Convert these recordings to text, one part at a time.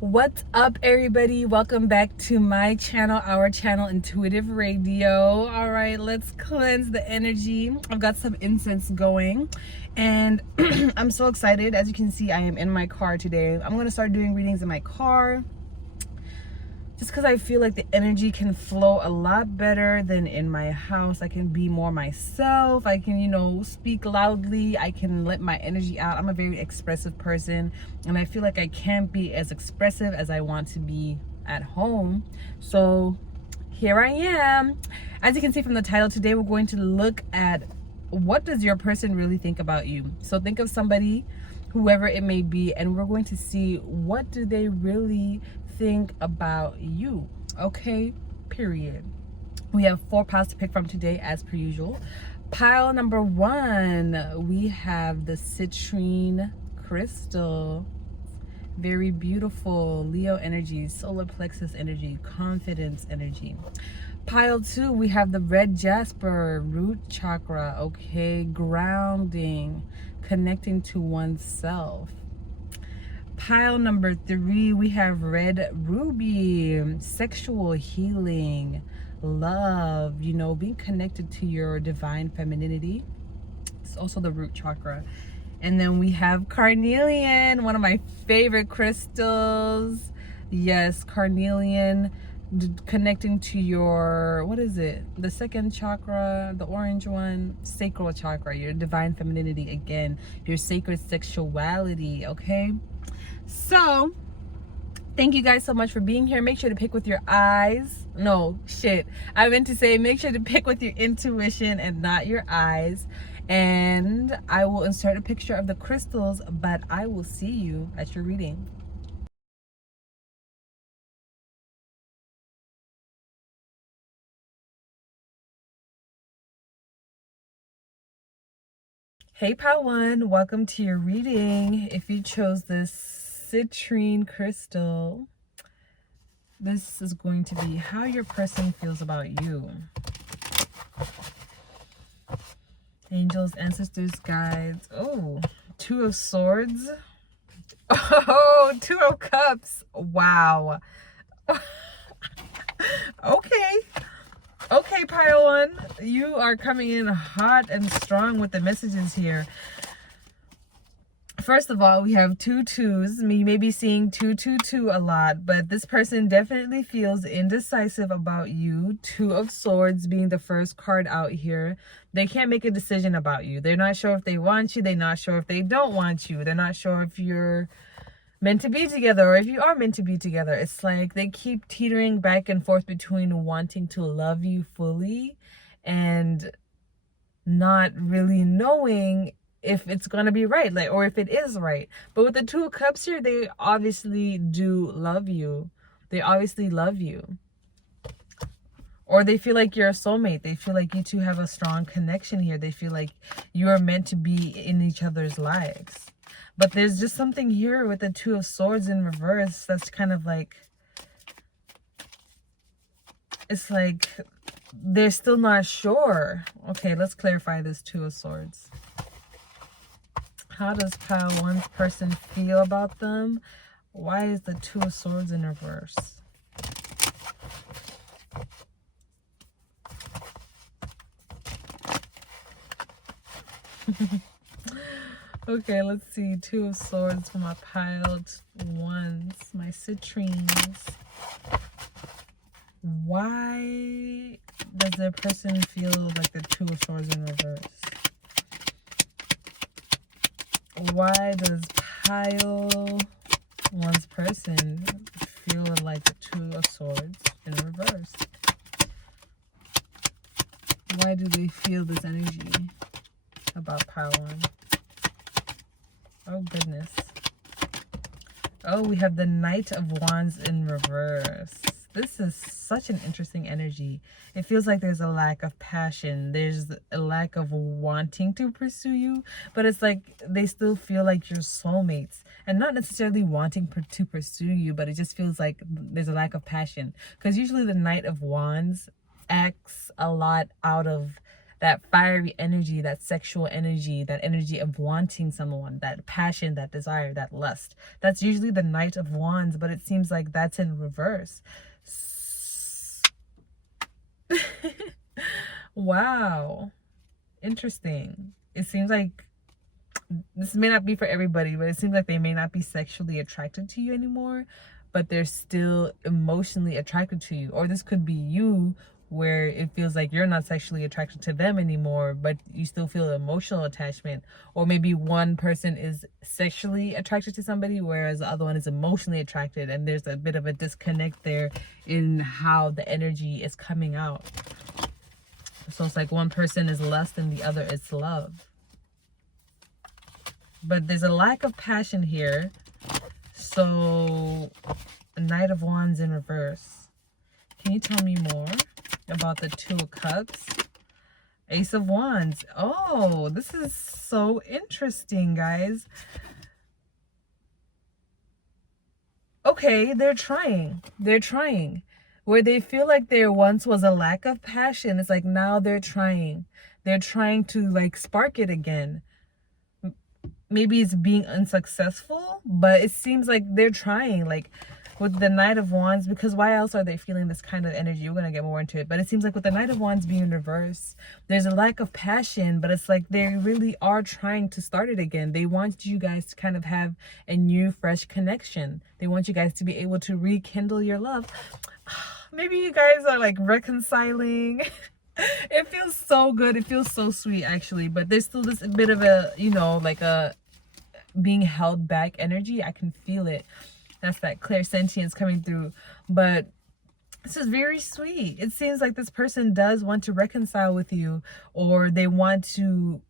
What's up, everybody? Welcome back to my channel, our channel, Intuitive Radio. All right, let's cleanse the energy. I've got some incense going and I'm so excited. As you can see, I am in my car today. I'm going to start doing readings in my car just because I feel like the energy can flow a lot better than in my house. I can be more myself. I can, speak loudly. I can let my energy out. I'm a very expressive person, and I feel like I can't be as expressive as I want to be at home. So here I am. As you can see from the title, today we're going to look at what does your person really think about you. So think of somebody, whoever it may be, and we're going to see what do they really think about you. Okay, period. We have 4 piles to pick from today, as per usual. Pile number 1, we have the citrine crystal. Very beautiful. Leo energy, solar plexus energy, confidence energy. Pile 2, we have the red jasper, root chakra. Okay, grounding, connecting to oneself. Pile number 3, we have red ruby, sexual healing, love, being connected to your divine femininity. It's also the root chakra. And then we have carnelian, one of my favorite crystals. Yes, carnelian, connecting to your, what is it? The second chakra, the orange one, sacral chakra, your divine femininity again, your sacred sexuality, okay? So thank you guys so much for being here. Make sure to pick with your eyes. No, shit. I meant to say make sure to pick with your intuition and not your eyes. And I will insert a picture of the crystals, but I will see you at your reading. Hey pile 1, welcome to your reading. If you chose this citrine crystal, this is going to be how your person feels about you. Angels, ancestors, guides. Oh, 2 of swords. Oh, 2 of cups. Wow. Okay, pile 1, you are coming in hot and strong with the messages here. First of all, we have 2 2s. You may be seeing 222 a lot, but this person definitely feels indecisive about you. 2 of swords being the first card out here. They can't make a decision about you. They're not sure if they want you. They're not sure if they don't want you. They're not sure if you're meant to be together or if you are meant to be together. It's like they keep teetering back and forth between wanting to love you fully and not really knowing if it's gonna be right, like, or if it is right. But with the 2 of cups here, they obviously do love you. They obviously love you, or they feel like you're a soulmate. They feel like you two have a strong connection here. They feel like you are meant to be in each other's lives. But there's just something here with the 2 of swords in reverse that's kind of like, it's like they're still not sure. Okay, let's clarify this 2 of swords. How does pile 1's person feel about them? Why is the 2 of swords in reverse? Okay, let's see. 2 of swords for my piled 1s, my citrines. Why does their person feel like the 2 of swords in reverse? Why does pile 1's person feel like the 2 of swords in reverse? Why do they feel this energy about pile 1? Oh goodness. Oh, we have the Knight of Wands in reverse. This is such an interesting energy. It feels like there's a lack of passion. There's a lack of wanting to pursue you, but it's like they still feel like you're soulmates and not necessarily wanting to pursue you, but it just feels like there's a lack of passion. Because usually the Knight of Wands acts a lot out of that fiery energy, that sexual energy, that energy of wanting someone, that passion, that desire, that lust. That's usually the Knight of Wands, but it seems like that's in reverse. Wow. Interesting. It seems like this may not be for everybody, but it seems like they may not be sexually attracted to you anymore, but they're still emotionally attracted to you. Or this could be you, where it feels like you're not sexually attracted to them anymore, but you still feel emotional attachment. Or maybe one person is sexually attracted to somebody, whereas the other one is emotionally attracted, and there's a bit of a disconnect there in how the energy is coming out. So it's like one person is lust and the other is love. But there's a lack of passion here. So, Knight of Wands in reverse. Can you tell me more about the Two of Cups? Ace of Wands. Oh, this is so interesting, guys. Okay, they're trying. They're trying. Where they feel like there once was a lack of passion, it's like now they're trying. They're trying to like spark it again. Maybe it's being unsuccessful, but it seems like they're trying, like with the Knight of Wands, because why else are they feeling this kind of energy? We're going to get more into it, but it seems like with the Knight of Wands being in reverse, there's a lack of passion, but it's like they really are trying to start it again. They want you guys to kind of have a new, fresh connection. They want you guys to be able to rekindle your love. Maybe you guys are like reconciling. It feels so good. It feels so sweet, actually, but there's still this bit of a, you know, like a being held back energy. I can feel it. That's that clairsentience coming through. But this is very sweet. It seems like this person does want to reconcile with you, or they want to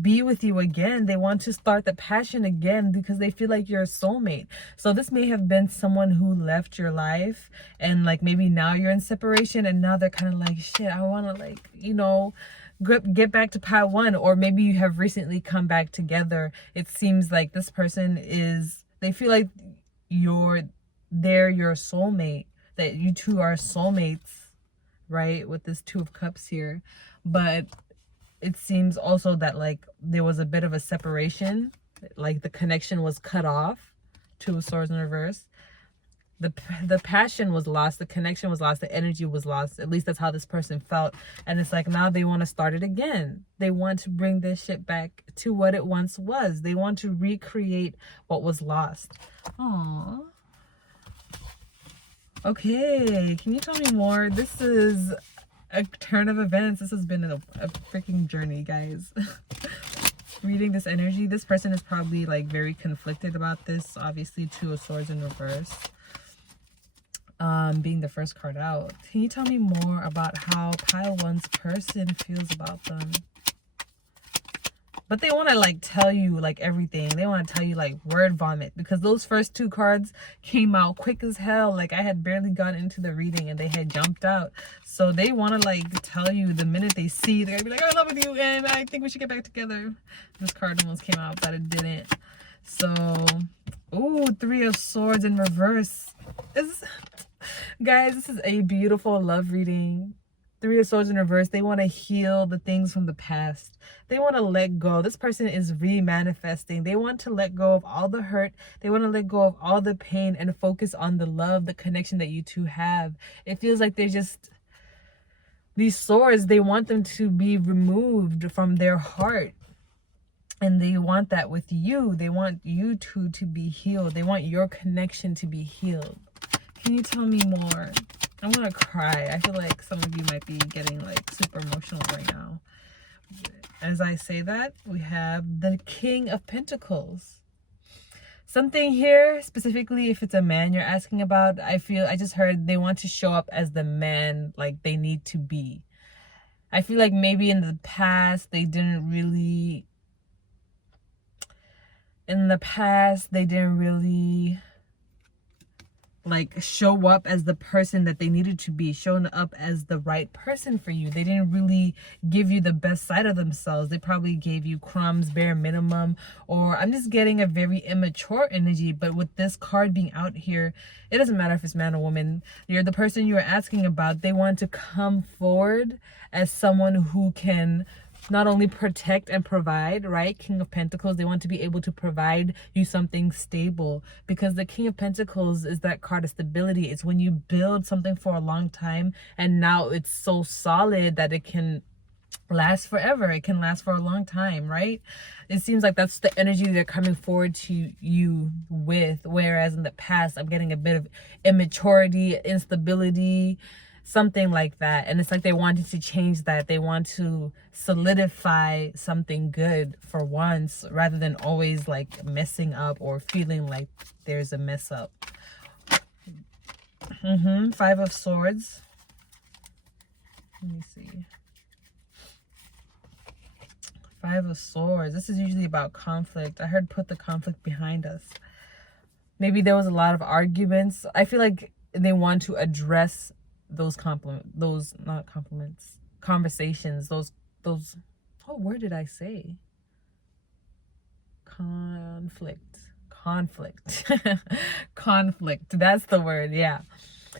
be with you again. They want to start the passion again because they feel like you're a soulmate. So this may have been someone who left your life, and like maybe now you're in separation, and now they're kind of like, shit, I want to, like, you know, get back to part one. Or maybe you have recently come back together. It seems like this person is, they feel like they're your soulmate, that you two are soulmates, right, with this Two of Cups here. But it seems also that like there was a bit of a separation, like the connection was cut off. Two of Swords in reverse. The passion was lost, the connection was lost, the energy was lost. At least that's how this person felt. And it's like now they want to start it again. They want to bring this shit back to what it once was. They want to recreate what was lost. Aww. Okay, can you tell me more? This is a turn of events. This has been a freaking journey, guys. Reading this energy, this person is probably like very conflicted about this. Obviously, Two of Swords in reverse. Being the first card out. Can you tell me more about how pile one's person feels about them? But they want to like tell you like everything. They want to tell you like word vomit, because those first two cards came out quick as hell. Like I had barely gotten into the reading and they had jumped out. So they want to like tell you the minute they see, they're gonna be like, I'm in love with you and I think we should get back together. This card almost came out, but it didn't. So, ooh, Three of Swords in reverse. Guys, this is a beautiful love reading. Three of Swords in reverse. They want to heal the things from the past. They want to let go. This person is re-manifesting. They want to let go of all the hurt. They want to let go of all the pain and focus on the love, the connection that you two have. It feels like they're just, these swords, they want them to be removed from their heart. And they want that with you. They want you two to be healed. They want your connection to be healed. Can you tell me more? I want to cry. I feel like some of you might be getting like super emotional right now. As I say that, we have the King of Pentacles. Something here, specifically if it's a man you're asking about, I just heard they want to show up as the man like they need to be. I feel like maybe in the past they didn't really like show up as the person that they needed to be, showing up as the right person for you. They didn't really give you the best side of themselves. They probably gave you crumbs, bare minimum, or I'm just getting a very immature energy. But with this card being out here, it doesn't matter if it's man or woman. You're the person you're asking about. They want to come forward as someone who can not only protect and provide, right? King of Pentacles, they want to be able to provide you something stable, because the King of Pentacles is that card of stability. It's when you build something for a long time and now it's so solid that it can last forever. It can last for a long time, right? It seems like that's the energy they're coming forward to you with, whereas in the past I'm getting a bit of immaturity, instability, something like that. And it's like they wanted to change that. They want to solidify something good for once, rather than always like messing up or feeling like there's a mess up. Five of Swords. Let me see. Five of Swords. This is usually about conflict. I heard put the conflict behind us. Maybe there was a lot of arguments. I feel like they want to address those conversations, those what word did I say? Conflict. Conflict, that's the word. Yeah.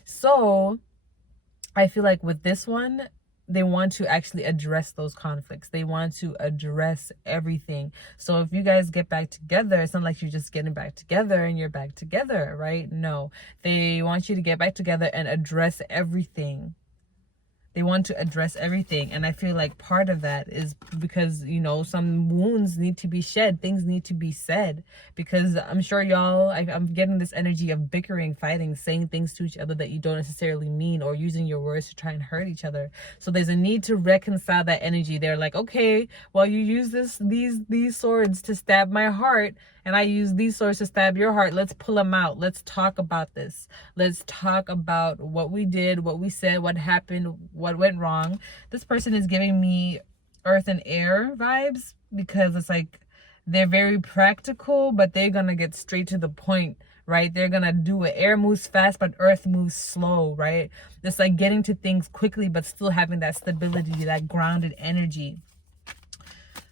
So I feel like with this one, they want to actually address those conflicts. They want to address everything. So if you guys get back together, it's not like you're just getting back together and you're back together, right? No, they want you to get back together and address everything. They want to address everything. And I feel like part of that is because, you know, some wounds need to be shed. Things need to be said. Because I'm sure y'all, I'm getting this energy of bickering, fighting, saying things to each other that you don't necessarily mean, or using your words to try and hurt each other. So there's a need to reconcile that energy. They're like, okay, well, you use these swords to stab my heart, and I use these swords to stab your heart. Let's pull them out. Let's talk about this. Let's talk about what we did, what we said, what happened, what went wrong. This person is giving me earth and air vibes, because it's like they're very practical, but they're going to get straight to the point, right? They're going to do it. Air moves fast, but earth moves slow, right? It's like getting to things quickly, but still having that stability, that grounded energy.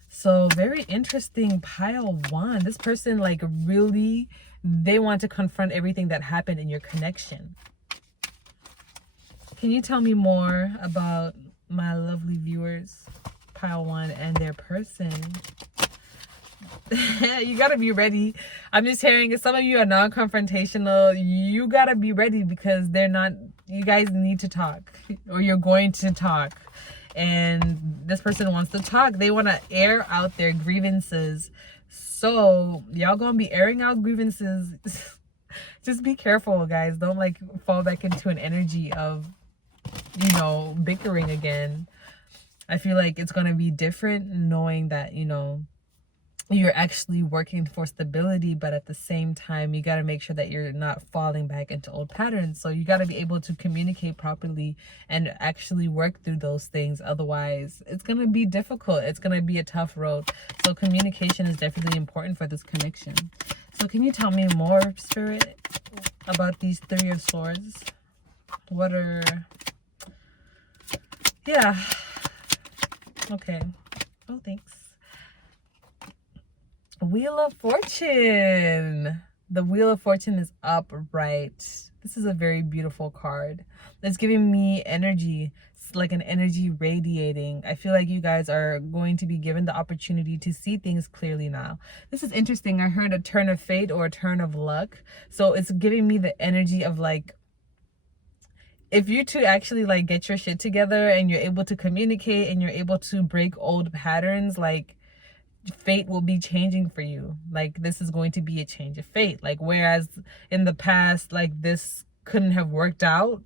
So very interesting, pile one. This person, like, really, they want to confront everything that happened in your connection. Can you tell me more about my lovely viewers, pile one, and their person? You gotta be ready. I'm just hearing some of you are non-confrontational. You gotta be ready, because they're not, you guys need to talk, or you're going to talk. And this person wants to talk. They want to air out their grievances. So y'all gonna be airing out grievances. Just be careful, guys. Don't like fall back into an energy of, you know, bickering again. I feel like it's gonna be different knowing that, you know, you're actually working for stability, but at the same time, you got to make sure that you're not falling back into old patterns. So you got to be able to communicate properly and actually work through those things. Otherwise, it's going to be difficult. It's going to be a tough road. So communication is definitely important for this connection. So can you tell me more, Spirit, about these Three of Swords? What are... Yeah. Okay. Oh, thanks. Wheel of Fortune. The Wheel of Fortune is upright. This is a very beautiful card. It's giving me energy. It's like an energy radiating. I feel like you guys are going to be given the opportunity to see things clearly now. This is interesting. I heard a turn of fate or a turn of luck. So it's giving me the energy of, like, if you two actually, like, get your shit together and you're able to communicate and you're able to break old patterns, like, fate will be changing for you. Like, this is going to be a change of fate. Like, whereas in the past, like, this couldn't have worked out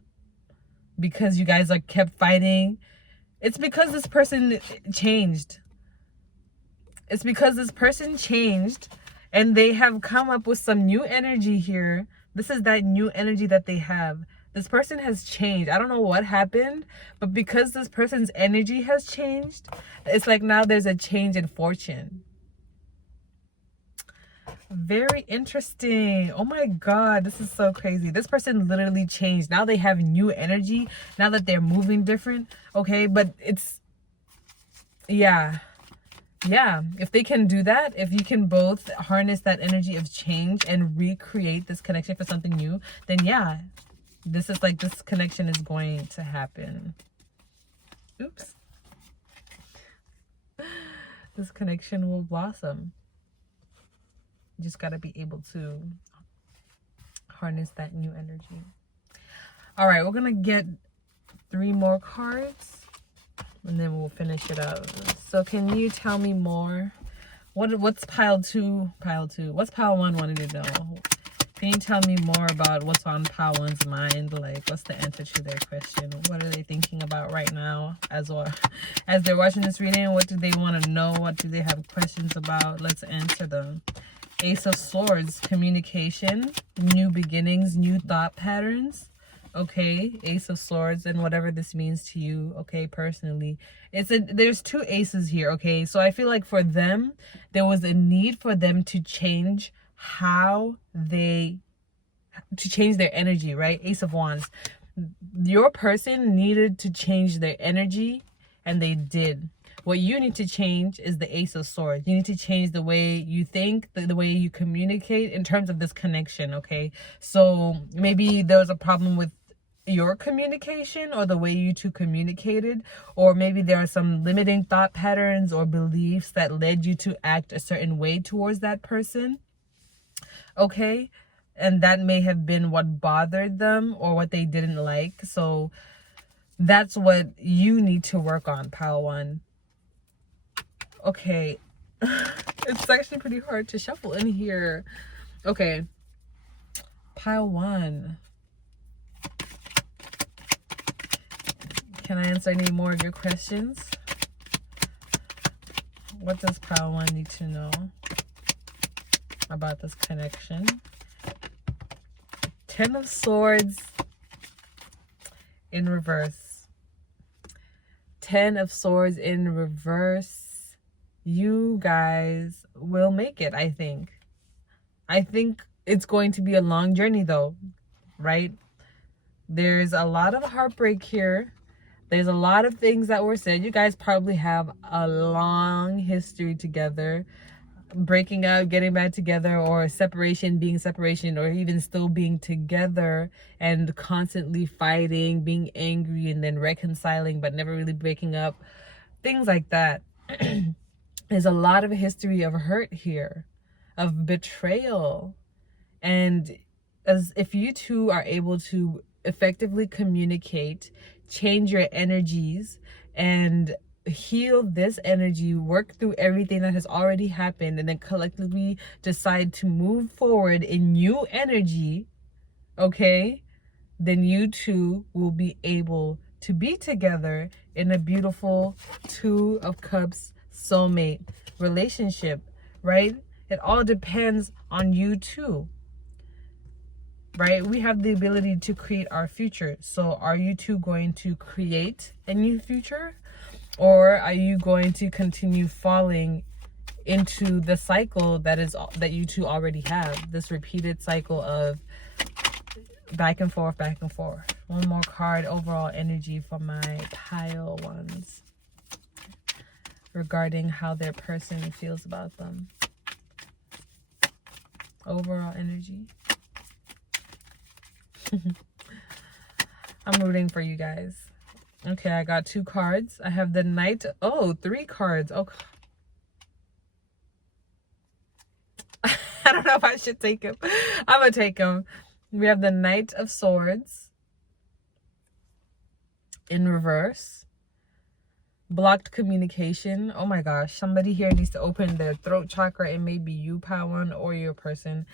because you guys, like, kept fighting. It's because this person changed. It's because this person changed and they have come up with some new energy here. This is that new energy that they have. This person has changed. I don't know what happened, but because this person's energy has changed, it's like now there's a change in fortune. Very interesting. Oh my God, this is so crazy. This person literally changed. Now they have new energy. Now that they're moving different. Okay, but it's, yeah. Yeah, if they can do that, if you can both harness that energy of change and recreate this connection for something new, then yeah, this is like, this connection is going to happen. Oops. This connection will blossom. You just got to be able to harness that new energy. All right, we're going to get 3 more cards and then we'll finish it up. So can you tell me more? What's pile 2? What's pile 1 wanting to know? Can you tell me more about what's on pile 1's mind? Like, what's the answer to their question? What are they thinking about right now as well as they're watching this reading? What do they want to know? What do they have questions about? Let's answer them. Ace of Swords, communication, new beginnings, new thought patterns. Okay, Ace of Swords, and whatever this means to you, okay, personally. There's 2 aces here, okay? So I feel like for them, there was a need for them to change to change their energy, right? Ace of Wands. Your person needed to change their energy, and they did. What you need to change is the Ace of Swords. You need to change the way you think, the way you communicate in terms of this connection, okay? So maybe there was a problem with your communication or the way you two communicated, or maybe there are some limiting thought patterns or beliefs that led you to act a certain way towards that person, okay? And that may have been what bothered them or what they didn't like. So that's what you need to work on, pile 1. Okay. It's actually pretty hard to shuffle in here. Okay. Pile 1. Can I answer any more of your questions? What does pile 1 need to know about this connection? 10 of Swords in reverse. 10 of Swords in reverse. You guys will make it, I think. I think it's going to be a long journey though, right? There's a lot of heartbreak here. There's a lot of things that were said. You guys probably have a long history together. Breaking up, getting back together, or separation, being separation, or even still being together and constantly fighting, being angry, and then reconciling, but never really breaking up. Things like that. There's a lot of history of hurt here, of betrayal. And as if you two are able to effectively communicate, change your energies, and heal this energy, work through everything that has already happened, and then collectively decide to move forward in new energy, okay, then you two will be able to be together in a beautiful 2 of Cups soulmate relationship, right? It all depends on you two, right? We have the ability to create our future. So are you two going to create a new future? Or are you going to continue falling into the cycle that you two already have? This repeated cycle of back and forth, back and forth. One more card, overall energy for my pile 1s regarding how their person feels about them. Overall energy. I'm rooting for you guys. Okay, I got 2 cards. I have the Knight. Oh, 3 cards. Oh, I don't know if I should take him. I'm gonna take him. We have the Knight of Swords in reverse. Blocked communication. Oh my gosh, somebody here needs to open their throat chakra. It may be you, pile 1, or your person.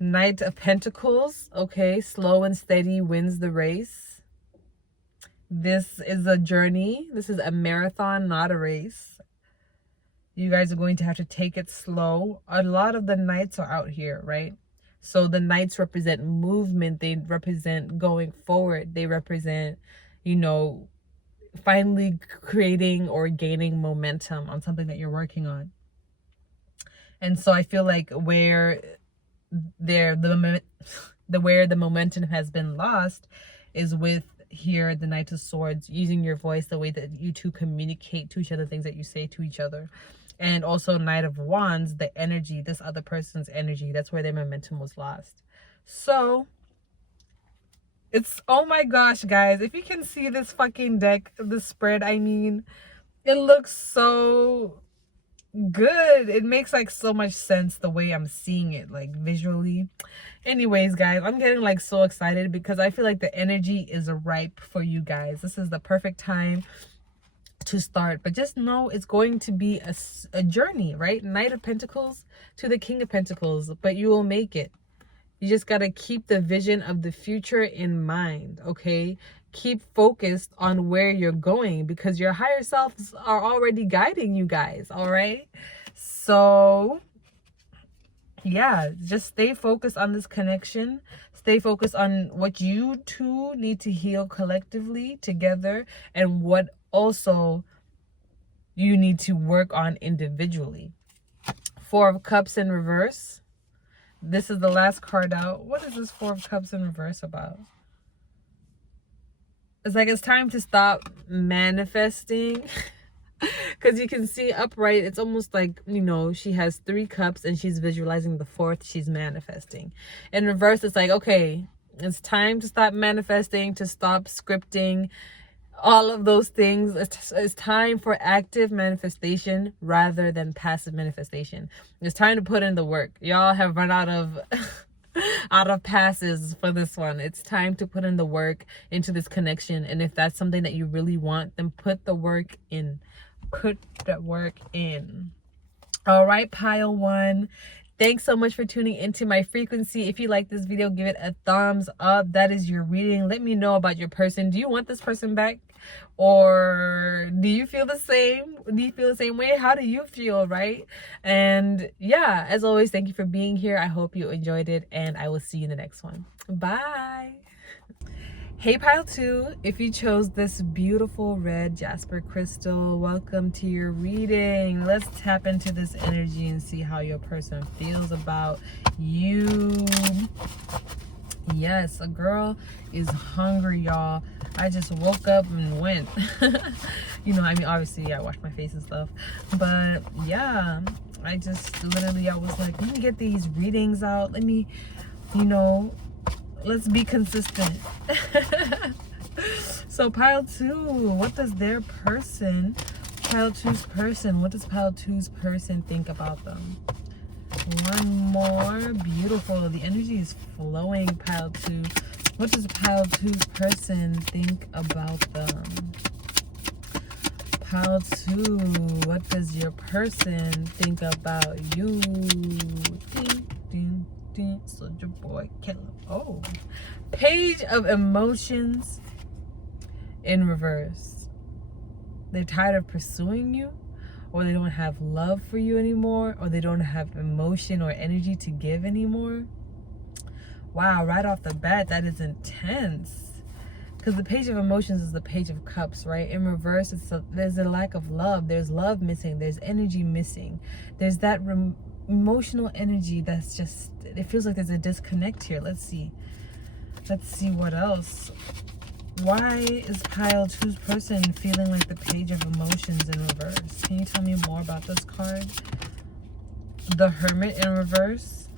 Knight of Pentacles. Okay, slow and steady wins the race. This is a journey. This is a marathon, not a race. You guys are going to have to take it slow. A lot of the Knights are out here, right? So the Knights represent movement. They represent going forward. They represent, you know, finally creating or gaining momentum on something that you're working on. And so I feel like where the momentum has been lost is with here the Knight of Swords, using your voice, the way that you two communicate to each other, things that you say to each other. And also Knight of Wands, the energy, this other person's energy, that's where their momentum was lost. So it's, oh my gosh, guys, if you can see this fucking deck, the spread, I mean, it looks so good. It makes like so much sense the way I'm seeing it, like visually. Anyways, guys, I'm getting like so excited because I feel like the energy is ripe for you guys. This is the perfect time to start, but just know it's going to be a journey, right? Knight of Pentacles to the King of Pentacles, but you will make it. You just got to keep the vision of the future in mind, okay? Keep focused on where you're going because your higher selves are already guiding you guys, all right? So yeah, just stay focused on this connection. Stay focused on what you two need to heal collectively together and what also you need to work on individually. Four of Cups in reverse. This is the last card out. What is this Four of Cups in reverse about? It's like it's time to stop manifesting. Because you can see upright, it's almost like, you know, she has 3 cups and she's visualizing the 4th she's manifesting. In reverse, it's like, okay, it's time to stop manifesting, to stop scripting, all of those things. It's time for active manifestation rather than passive manifestation. It's time to put in the work. Y'all have run out of passes for this one. It's time to put in the work into this connection. And if that's something that you really want, then put the work in. Put the work in. All right, pile 1. Thanks so much for tuning into my frequency. If you like this video, give it a thumbs up. That is your reading. Let me know about your person. Do you want this person back? Or do you feel the same? Do you feel the same way? How do you feel, right? And yeah, as always, thank you for being here. I hope you enjoyed it, and I will see you in the next one. Bye. Hey pile 2, if you chose this beautiful red Jasper crystal, welcome to your reading. Let's tap into this energy and see how your person feels about you. Yes, a girl is hungry, y'all. I just woke up and went. You know, I mean, obviously I washed my face and stuff, but yeah, I just literally, I was like, let me get these readings out. Let me, you know, let's be consistent. So pile 2, what does their person, pile 2's person, what does pile 2's person think about them? One more. Beautiful. The energy is flowing, pile 2. What does pile 2's person think about them? Pile 2, what does your person think about you? Ding, ding, ding. Soldier boy killer. Oh, Page of Emotions in reverse. They're tired of pursuing you, or they don't have love for you anymore, or they don't have emotion or energy to give anymore. Wow, right off the bat, that is intense. Because the Page of Emotions is the Page of Cups, right? In reverse, there's a lack of love. There's love missing. There's energy missing. There's that emotional energy that's just, it feels like there's a disconnect here. Let's see what else. Why is pile 2's person feeling like the Page of Emotions in reverse? Can you tell me more about this card? The Hermit in reverse.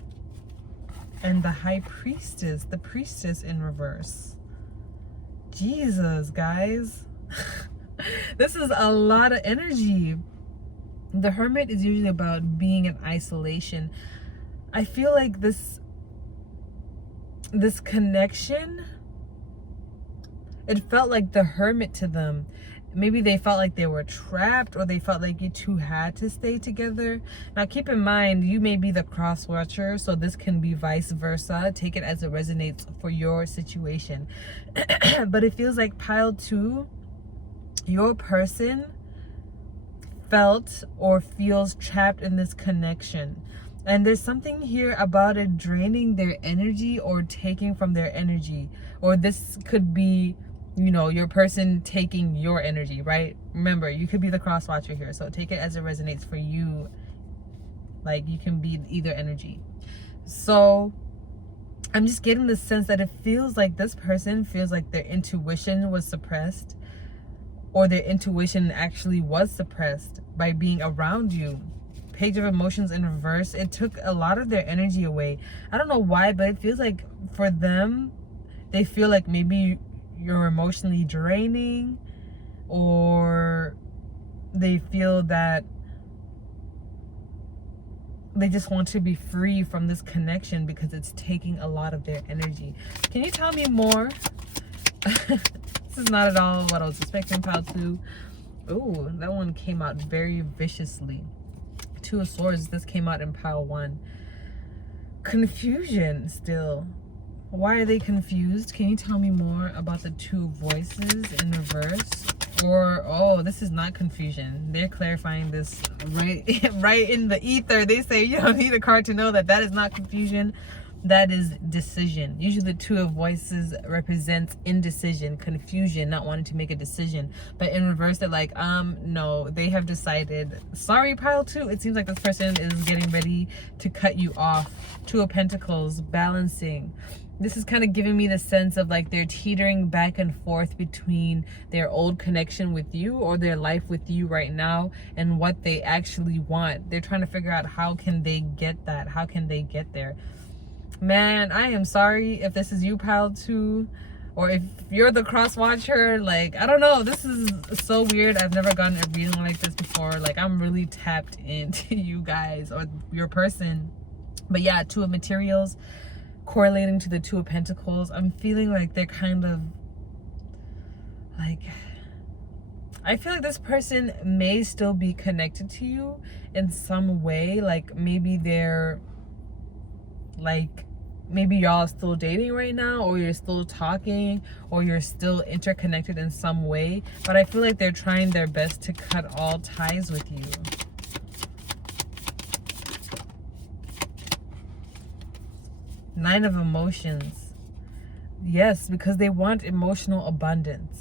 And the High Priestess, the Priestess in reverse. Jesus, guys. This is a lot of energy. The Hermit is usually about being in isolation. I feel like this connection, it felt like the Hermit to them. Maybe they felt like they were trapped, or they felt like you two had to stay together. Now keep in mind, you may be the cross watcher, so this can be vice versa. Take it as it resonates for your situation. But it feels like pile 2, your person felt or feels trapped in this connection. And there's something here about it draining their energy or taking from their energy. Or this could be, you know, your person taking your energy, right? Remember, you could be the cross watcher here, so take it as it resonates for you Like you can be either energy. So I'm just getting the sense that it feels like this person feels like their intuition was suppressed, or their intuition actually was suppressed by being around you. Page of Emotions in reverse, it took a lot of their energy away. I don't know why, but it feels like for them, they feel like maybe you're emotionally draining, or they feel that they just want to be free from this connection because it's taking a lot of their energy. Can you tell me more? This is not at all what I was expecting, pile 2. Oh, that one came out very viciously. 2 of Swords, this came out in pile 1. Confusion still. Why are they confused? Can you tell me more about the 2 voices in reverse? Or, oh, this is not confusion. They're clarifying this right in the ether. They say you don't need a card to know that that is not confusion. That is decision. Usually the 2 of Voices represents indecision, confusion, not wanting to make a decision. But in reverse, they're like, no, they have decided. Sorry, pile 2. It seems like this person is getting ready to cut you off. 2 of Pentacles, balancing. This is kind of giving me the sense of like they're teetering back and forth between their old connection with you or their life with you right now and what they actually want. They're trying to figure out how can they get that? How can they get there? Man, I am sorry if this is you, pile 2, or if you're the cross watcher. Like, I don't know, this is so weird. I've never gotten a reading like this before. Like, I'm really tapped into you guys or your person. But yeah, 2 of Materials correlating to the 2 of Pentacles. I'm feeling like they're kind of like, I feel like this person may still be connected to you in some way. Like maybe they're like, maybe y'all still dating right now, or you're still talking, or you're still interconnected in some way. But I feel like they're trying their best to cut all ties with you. Nine of Emotions. Yes, because they want emotional abundance.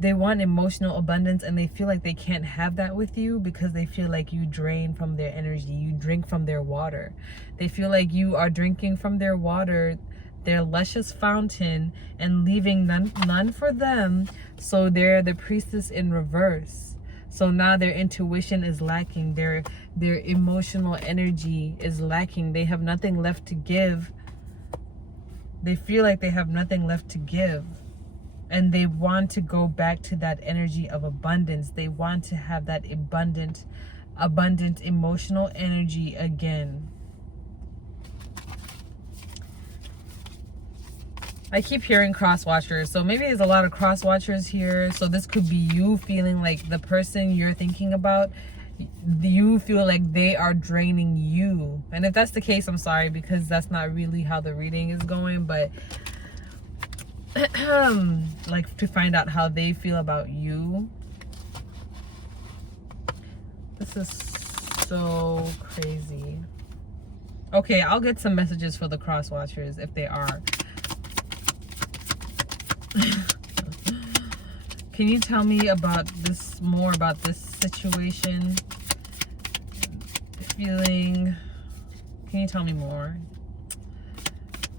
They want emotional abundance, and they feel like they can't have that with you because they feel like you drain from their energy. You drink from their water. They feel like you are drinking from their water, their luscious fountain, and leaving none for them. So they're the Priestess in reverse. So now their intuition is lacking. Their emotional energy is lacking. They have nothing left to give. They feel like they have nothing left to give. And they want to go back to that energy of abundance. They want to have that abundant emotional energy again. I keep hearing cross watchers, so maybe there's a lot of cross watchers here. So this could be you feeling like the person you're thinking about, you feel like they are draining you. And if that's the case, I'm sorry, because that's not really how the reading is going. But like to find out how they feel about you. This is so crazy. Okay, I'll get some messages for the cross watchers if they are. Can you tell me about this, more about this situation? Feeling, can you tell me more?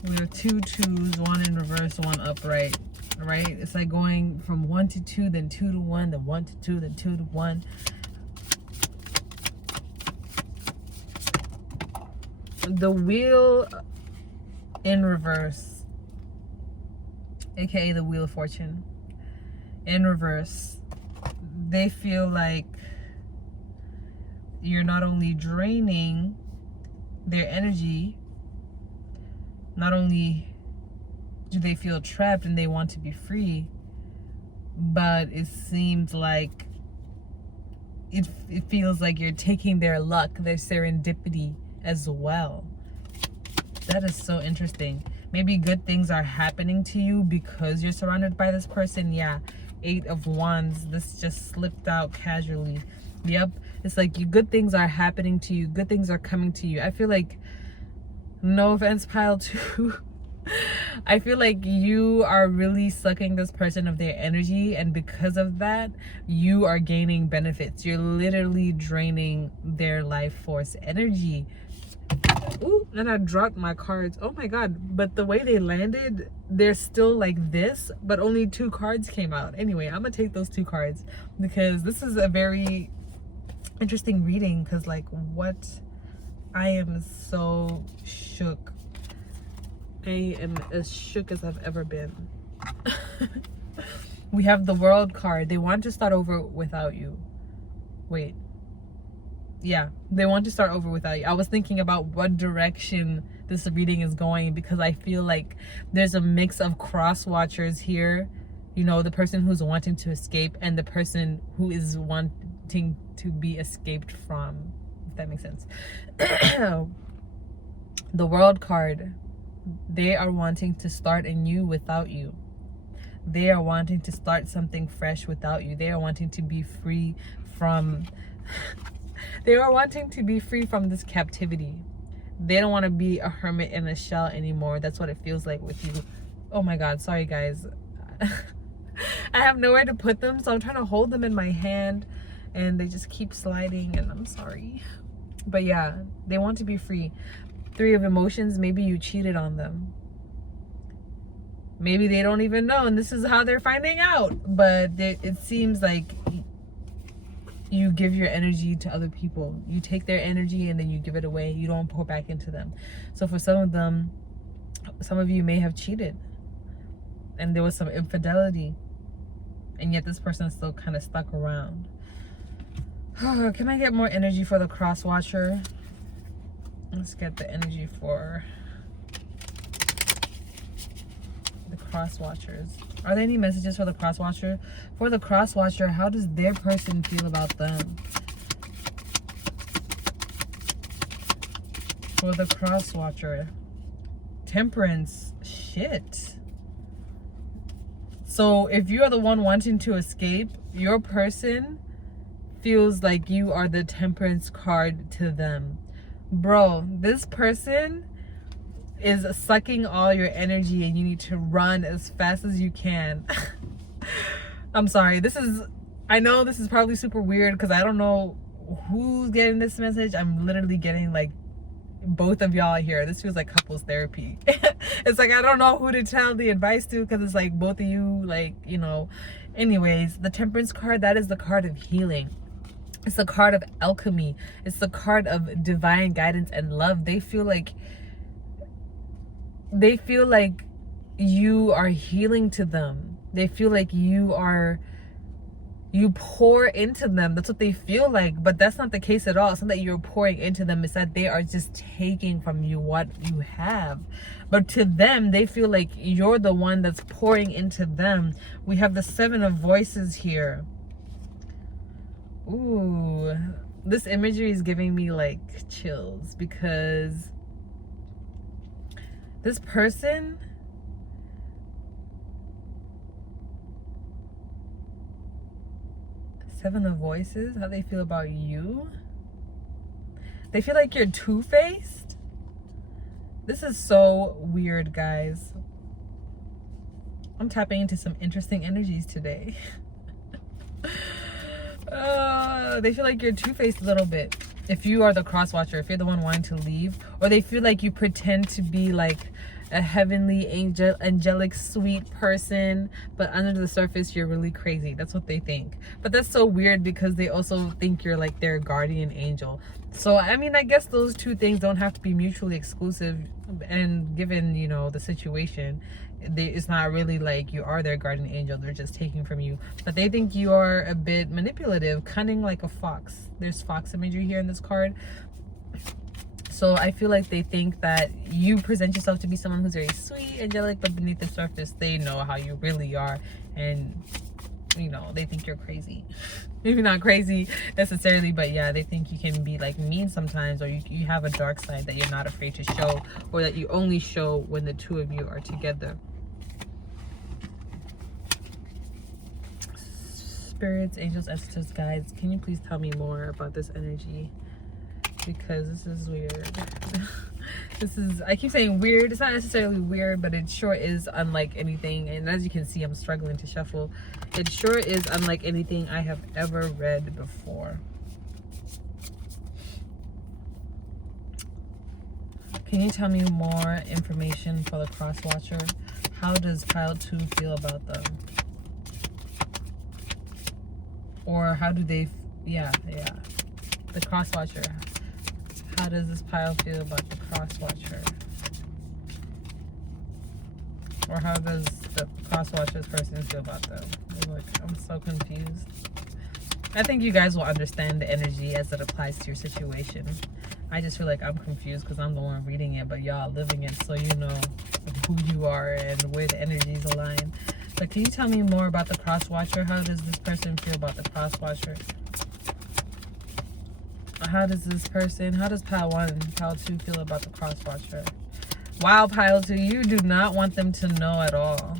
We have 2 2s, 1 in reverse, 1 upright, right? It's like going from 1 to 2, then 2 to 1, then 1 to 2, then 2 to 1. The Wheel in reverse, aka the Wheel of Fortune in reverse. They feel like you're not only draining their energy, not only do they feel trapped and they want to be free, but it seems like it feels like you're taking their luck, their serendipity as well. That is so interesting. Maybe good things are happening to you because you're surrounded by this person. Yeah, 8 of Wands. This just slipped out casually. Yep, it's like good things are happening to you. Good things are coming to you. I feel like, no offense, pile 2, I feel like you are really sucking this person of their energy, and because of that, you are gaining benefits. You're literally draining their life force energy. Ooh, and I dropped my cards. Oh my god, but the way they landed, they're still like this, but only 2 cards came out. Anyway, I'm gonna take those 2 cards because this is a very interesting reading, because like, what? I am so shook. I am as shook as I've ever been. We have the World card. They want to start over without you. Wait. Yeah, they want to start over without you. I was thinking about what direction this reading is going, because I feel like there's a mix of cross watchers here. You know, the person who's wanting to escape and the person who is wanting to be escaped from, if that makes sense. The World card. They are wanting to start anew without you. They are wanting to start something fresh without you. They are wanting to be free from they are wanting to be free from this captivity. They don't want to be a hermit in a shell anymore. That's what it feels like with you. Oh my god, sorry guys. I have nowhere to put them, so I'm trying to hold them in my hand and they just keep sliding, and I'm sorry. But yeah, they want to be free. 3 of emotions. Maybe you cheated on them. Maybe they don't even know, and this is how they're finding out. But it seems like you give your energy to other people. You take their energy and then you give it away. You don't pour back into them. So for some of them, some of you may have cheated and there was some infidelity, and yet this person is still kind of stuck around. Can I get more energy for the cross watcher? Let's get the energy for the cross watchers. Are there any messages for the cross watcher? For the cross watcher, how does their person feel about them? For the cross watcher, Temperance. Shit. So if you are the one wanting to escape, your person feels like you are the Temperance card to them. Bro, this person is sucking all your energy and you need to run as fast as you can. I'm sorry. I know this is probably super weird because I don't know who's getting this message. I'm literally getting like both of y'all here. This feels like couples therapy. It's like I don't know who to tell the advice to, because it's like both of you, like, you know. Anyways, the Temperance card, that is the card of healing. It's the card of alchemy. It's the card of divine guidance and love. They feel like you are healing to them. They feel like you pour into them. That's what they feel like, but that's not the case at all. It's not that you're pouring into them. It's that they are just taking from you what you have. But to them, they feel like you're the one that's pouring into them. We have the 7 of Voices here. Ooh, this imagery is giving me like chills, because this person, Seven of Voices, how they feel about you. They feel like you're two-faced. This is so weird, guys. I'm tapping into some interesting energies today. They feel like you're two-faced a little bit. If you are the cross watcher, if you're the one wanting to leave, or they feel like you pretend to be like a heavenly angelic sweet person, but under the surface you're really crazy. That's what they think. But that's so weird, because they also think you're like their guardian angel. So I mean, I guess those two things don't have to be mutually exclusive, and given, you know, the situation, it's not really like you are their guardian angel. They're just taking from you. But they think you are a bit manipulative, cunning like a fox. There's fox imagery here in this card. So I feel like they think that you present yourself to be someone who's very sweet, angelic, but beneath the surface, they know how you really are. And, you know, they think you're crazy. Maybe not crazy necessarily, but yeah, they think you can be like mean sometimes, or you have a dark side that you're not afraid to show, or that you only show when the two of you are together. Spirits, angels, ancestors, guides, can you please tell me more about this energy? Because this is weird. This is, I keep saying weird. It's not necessarily weird, but it sure is unlike anything. And as you can see, I'm struggling to shuffle. It sure is unlike anything I have ever read before. Can you tell me more information for the cross watcher? How does pile 2 feel about them? Or how do they, yeah. The cross watcher. How does this pile feel about the cross watcher? Or how does the cross watcher's person feel about them? Look, I'm so confused. I think you guys will understand the energy as it applies to your situation. I just feel like I'm confused because I'm the one reading it, but y'all living it, so you know who you are and where the energies align. But can you tell me more about the cross watcher? How does this person feel about the cross watcher? How does this person, how does pile 1 and pile 2 feel about the cross watcher? Wow, pile 2, you do not want them to know at all.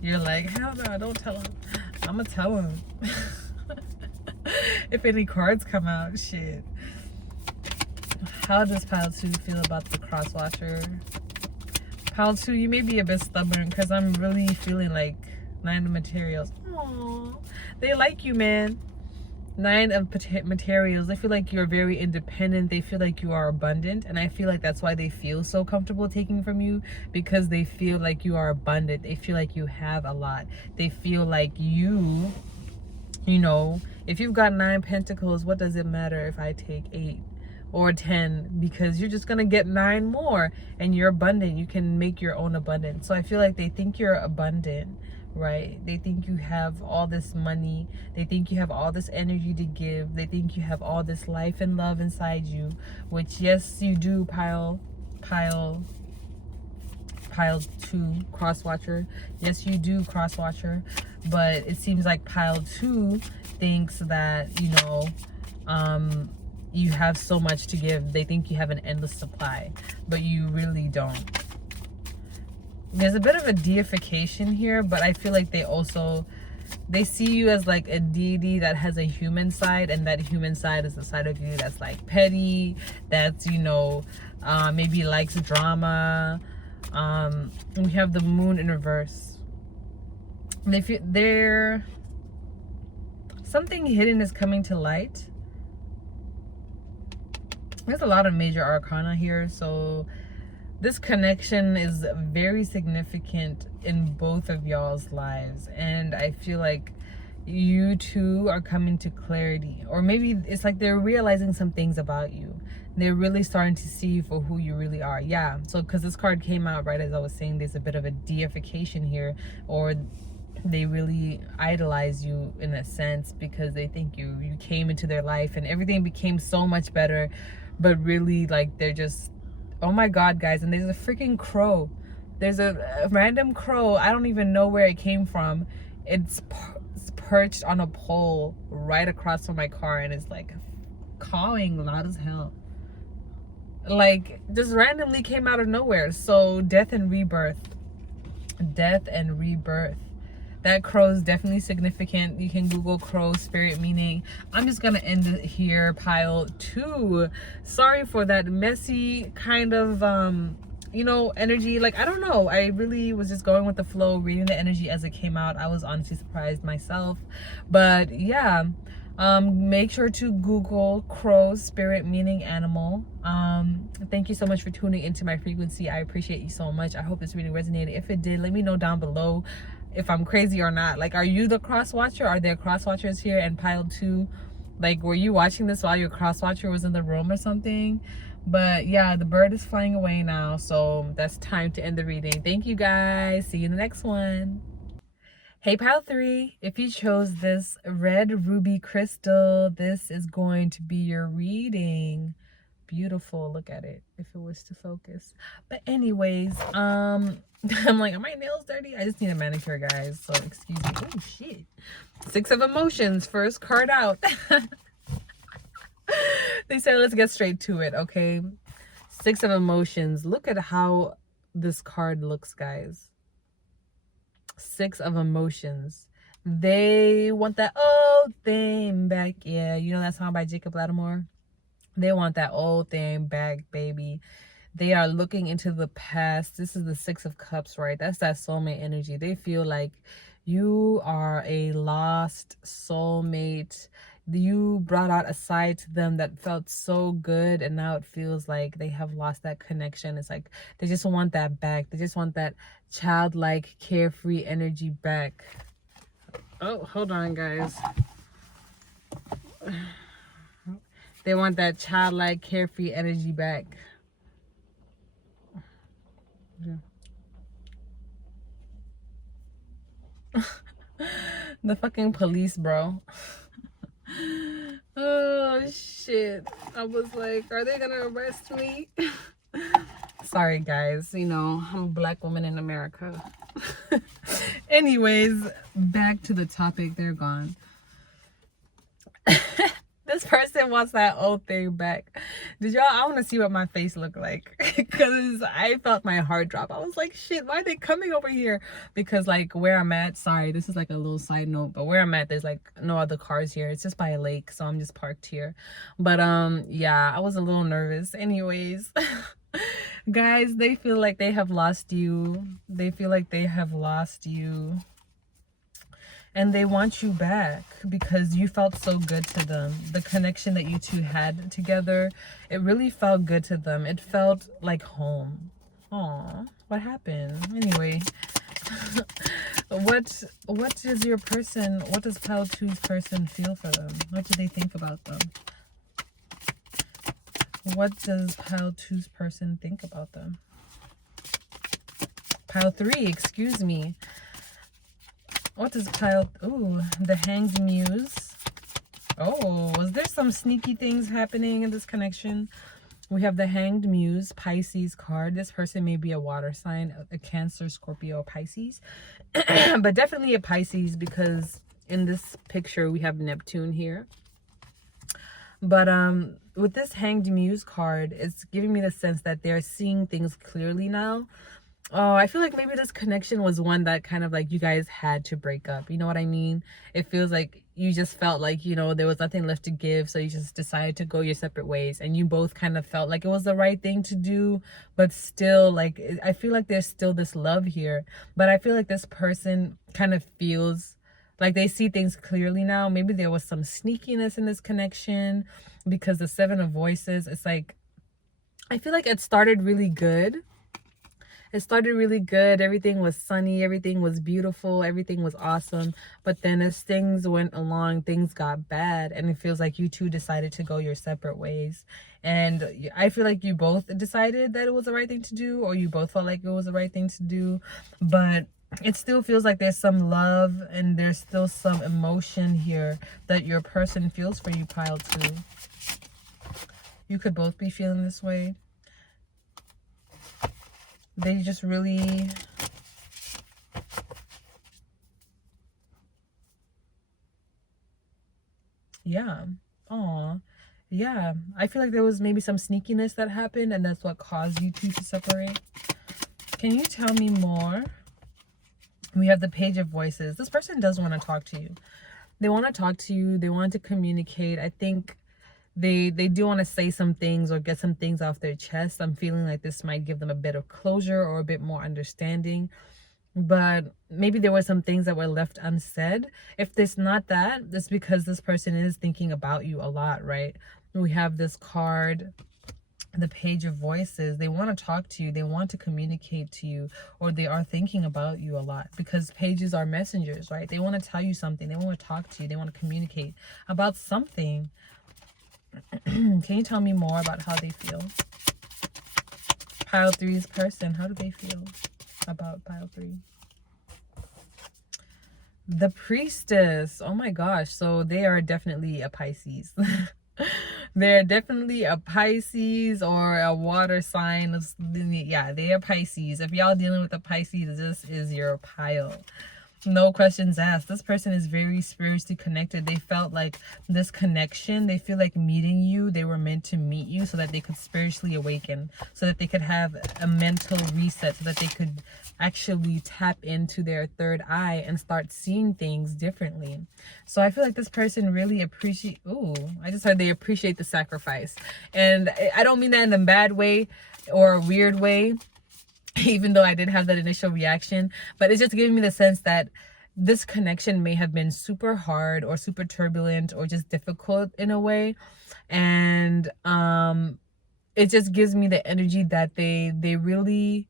You're like, hell no, don't tell them. I'm gonna tell them. If any cards come out, shit. How does pile 2 feel about the cross watcher? Pile 2, you may be a bit stubborn because I'm really feeling like 9 of materials. Aww, they like you, man. 9 of materials. They feel like you're very independent. They feel like you are abundant, and I feel like that's why they feel so comfortable taking from you, because they feel like you are abundant. They feel like you have a lot. They feel like you know, if you've got 9 pentacles, what does it matter if I take 8 or 10? Because you're just gonna get 9 more, and you're abundant. You can make your own abundance. So I feel like they think you're abundant, right? They think you have all this money. They think you have all this energy to give. They think you have all this life and love inside you, which yes, you do, pile 2 cross watcher. Yes, you do, cross watcher. But it seems like pile 2 thinks that, you know, you have so much to give. They think you have an endless supply, but you really don't. There's a bit of a deification here, but I feel like they see you as like a deity that has a human side, and that human side is the side of you that's like petty, that's, you know, maybe likes drama. We have the moon in reverse. They're something hidden is coming to light. There's a lot of major arcana here, so this connection is very significant in both of y'all's lives, and I feel like you two are coming to clarity, or maybe it's like they're realizing some things about you. They're really starting to see you for who you really are. Yeah, so because this card came out right as I was saying, there's a bit of a deification here, or they really idolize you in a sense, because they think you came into their life and everything became so much better, but really, like, they're just, oh my god, guys. And there's a freaking crow. There's a random crow. I don't even know where it came from. It's perched on a pole right across from my car, and it's like cawing loud as hell, like just randomly came out of nowhere. So death and rebirth. That crow is definitely significant. You can Google crow spirit meaning. I'm just gonna end it here, pile 2. Sorry for that messy kind of you know, energy. Like, I don't know, I really was just going with the flow, reading the energy as it came out. I was honestly surprised myself, but yeah. Make sure to Google crow spirit meaning animal. Thank you so much for tuning into my frequency. I appreciate you so much. I hope this really resonated. If it did, let me know down below if I'm crazy or not. Like, are you the cross watcher? Are there cross watchers here? And pile 2, like, were you watching this while your cross watcher was in the room or something? But yeah, the bird is flying away now, so that's time to end the reading. Thank you guys. See you in the next one. Hey, pile 3, if you chose this red ruby crystal, this is going to be your reading. Beautiful. Look at it if it was to focus. But anyways, I'm like, are my nails dirty? I just need a manicure, guys, so excuse me. Oh shit. 6 of emotions, first card out. They said let's get straight to it. Okay, 6 of emotions. Look at how this card looks, guys. 6 of emotions. They want that old thing back. Yeah, you know that song by Jacob Lattimore? They want that old thing back, baby. They are looking into the past. This is the Six of Cups, right? That's that soulmate energy. They feel like you are a lost soulmate. You brought out a side to them that felt so good, and now it feels like they have lost that connection. It's like they just want that back. They just want that childlike, carefree energy back. Oh, hold on, guys. They want that childlike, carefree energy back. Yeah. The fucking police, bro. Oh shit. I was like, are they gonna arrest me? Sorry guys, you know, I'm a black woman in America. Anyways, back to the topic. They're gone. This person wants that old thing back. Did y'all, I want to see what my face looked like, because I felt my heart drop. I was like, shit, why are they coming over here? Because like where I'm at, sorry, this is like a little side note, but where I'm at, there's like no other cars here. It's just by a lake, so I'm just parked here. But yeah, I was a little nervous. Anyways, guys, they feel like they have lost you. They feel like they have lost you. And they want you back because you felt so good to them. The connection that you two had together, it really felt good to them. It felt like home. Aw, what happened? Anyway, what does your person, what does pile two's person feel for them? What do they think about them? What does pile two's person think about them? Pile three, excuse me. What is pile? Ooh, the Hanged Muse. Oh, was there some sneaky things happening in this connection? We have the Hanged Muse, Pisces card. This person may be a water sign, a Cancer, Scorpio, Pisces. But definitely a Pisces, because in this picture we have Neptune here. But with this Hanged Muse card, it's giving me the sense that they're seeing things clearly now. Oh, I feel like maybe this connection was one that kind of like you guys had to break up. You know what I mean? It feels like you just felt like, you know, there was nothing left to give. So you just decided to go your separate ways. And you both kind of felt like it was the right thing to do. But still, like, I feel like there's still this love here. But I feel like this person kind of feels like they see things clearly now. Maybe there was some sneakiness in this connection, because the Seven of Voices, it's like, I feel like it started really good. It started really good. Everything was sunny. Everything was beautiful. Everything was awesome. But then as things went along, things got bad. And it feels like you two decided to go your separate ways. And I feel like you both decided that it was the right thing to do, or you both felt like it was the right thing to do. But it still feels like there's some love and there's still some emotion here that your person feels for you, pile two. You could both be feeling this way. They just really, yeah. Aw, yeah. I feel like there was maybe some sneakiness that happened, and that's what caused you two to separate. Can you tell me more? We have the Page of Voices. This person does want to talk to you. They want to talk to you. They want to communicate. I think they do want to say some things or get some things off their chest. I'm feeling like this might give them a bit of closure or a bit more understanding. But maybe there were some things that were left unsaid. If it's not that, it's because this person is thinking about you a lot, right? We have this card, the Page of Voices. They want to talk to you. They want to communicate to you, or they are thinking about you a lot, because pages are messengers, right? They want to tell you something. They want to talk to you. They want to communicate about something. Can you tell me more about how they feel? Pile three's person, how do they feel about pile three? The Priestess. Oh my gosh. So they are definitely a Pisces. They're definitely a Pisces or a water sign. Yeah, they are Pisces. If y'all dealing with a Pisces, this is your pile. No questions asked. This person is very spiritually connected. They felt like this connection, they feel like meeting you, they were meant to meet you so that they could spiritually awaken, so that they could have a mental reset, so that they could actually tap into their third eye and start seeing things differently. So I feel like this person really appreciate, ooh, I just heard they appreciate the sacrifice. And I don't mean that in a bad way or a weird way, even though I did have that initial reaction, but it's just giving me the sense that this connection may have been super hard or super turbulent or just difficult in a way. And it just gives me the energy that they really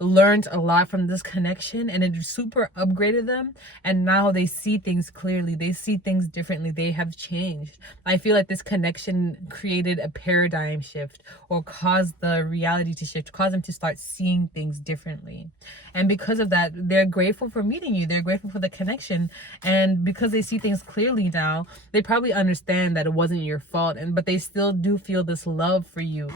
learned a lot from this connection, and it super upgraded them, and now they see things clearly, they see things differently, they have changed. I feel like this connection created a paradigm shift, or caused the reality to shift, caused them to start seeing things differently. And because of that, they're grateful for meeting you, they're grateful for the connection, and because they see things clearly now, they probably understand that it wasn't your fault, but they still do feel this love for you.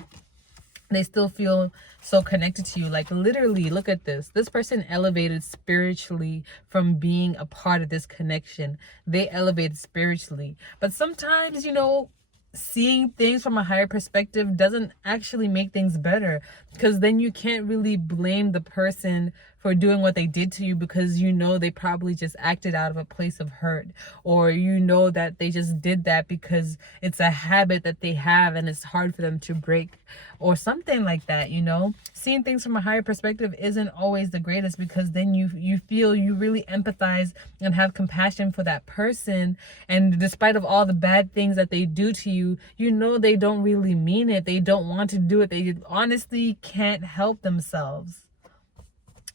They still feel so connected to you. Like, literally, look at this. This person elevated spiritually from being a part of this connection. They elevated spiritually. But sometimes, you know, seeing things from a higher perspective doesn't actually make things better, because then you can't really blame the person for doing what they did to you, because you know they probably just acted out of a place of hurt, or you know that they just did that because it's a habit that they have and it's hard for them to break, or something like that. You know, seeing things from a higher perspective isn't always the greatest, because then you feel, you really empathize and have compassion for that person, and despite of all the bad things that they do to you, you know they don't really mean it, they don't want to do it, they honestly can't help themselves,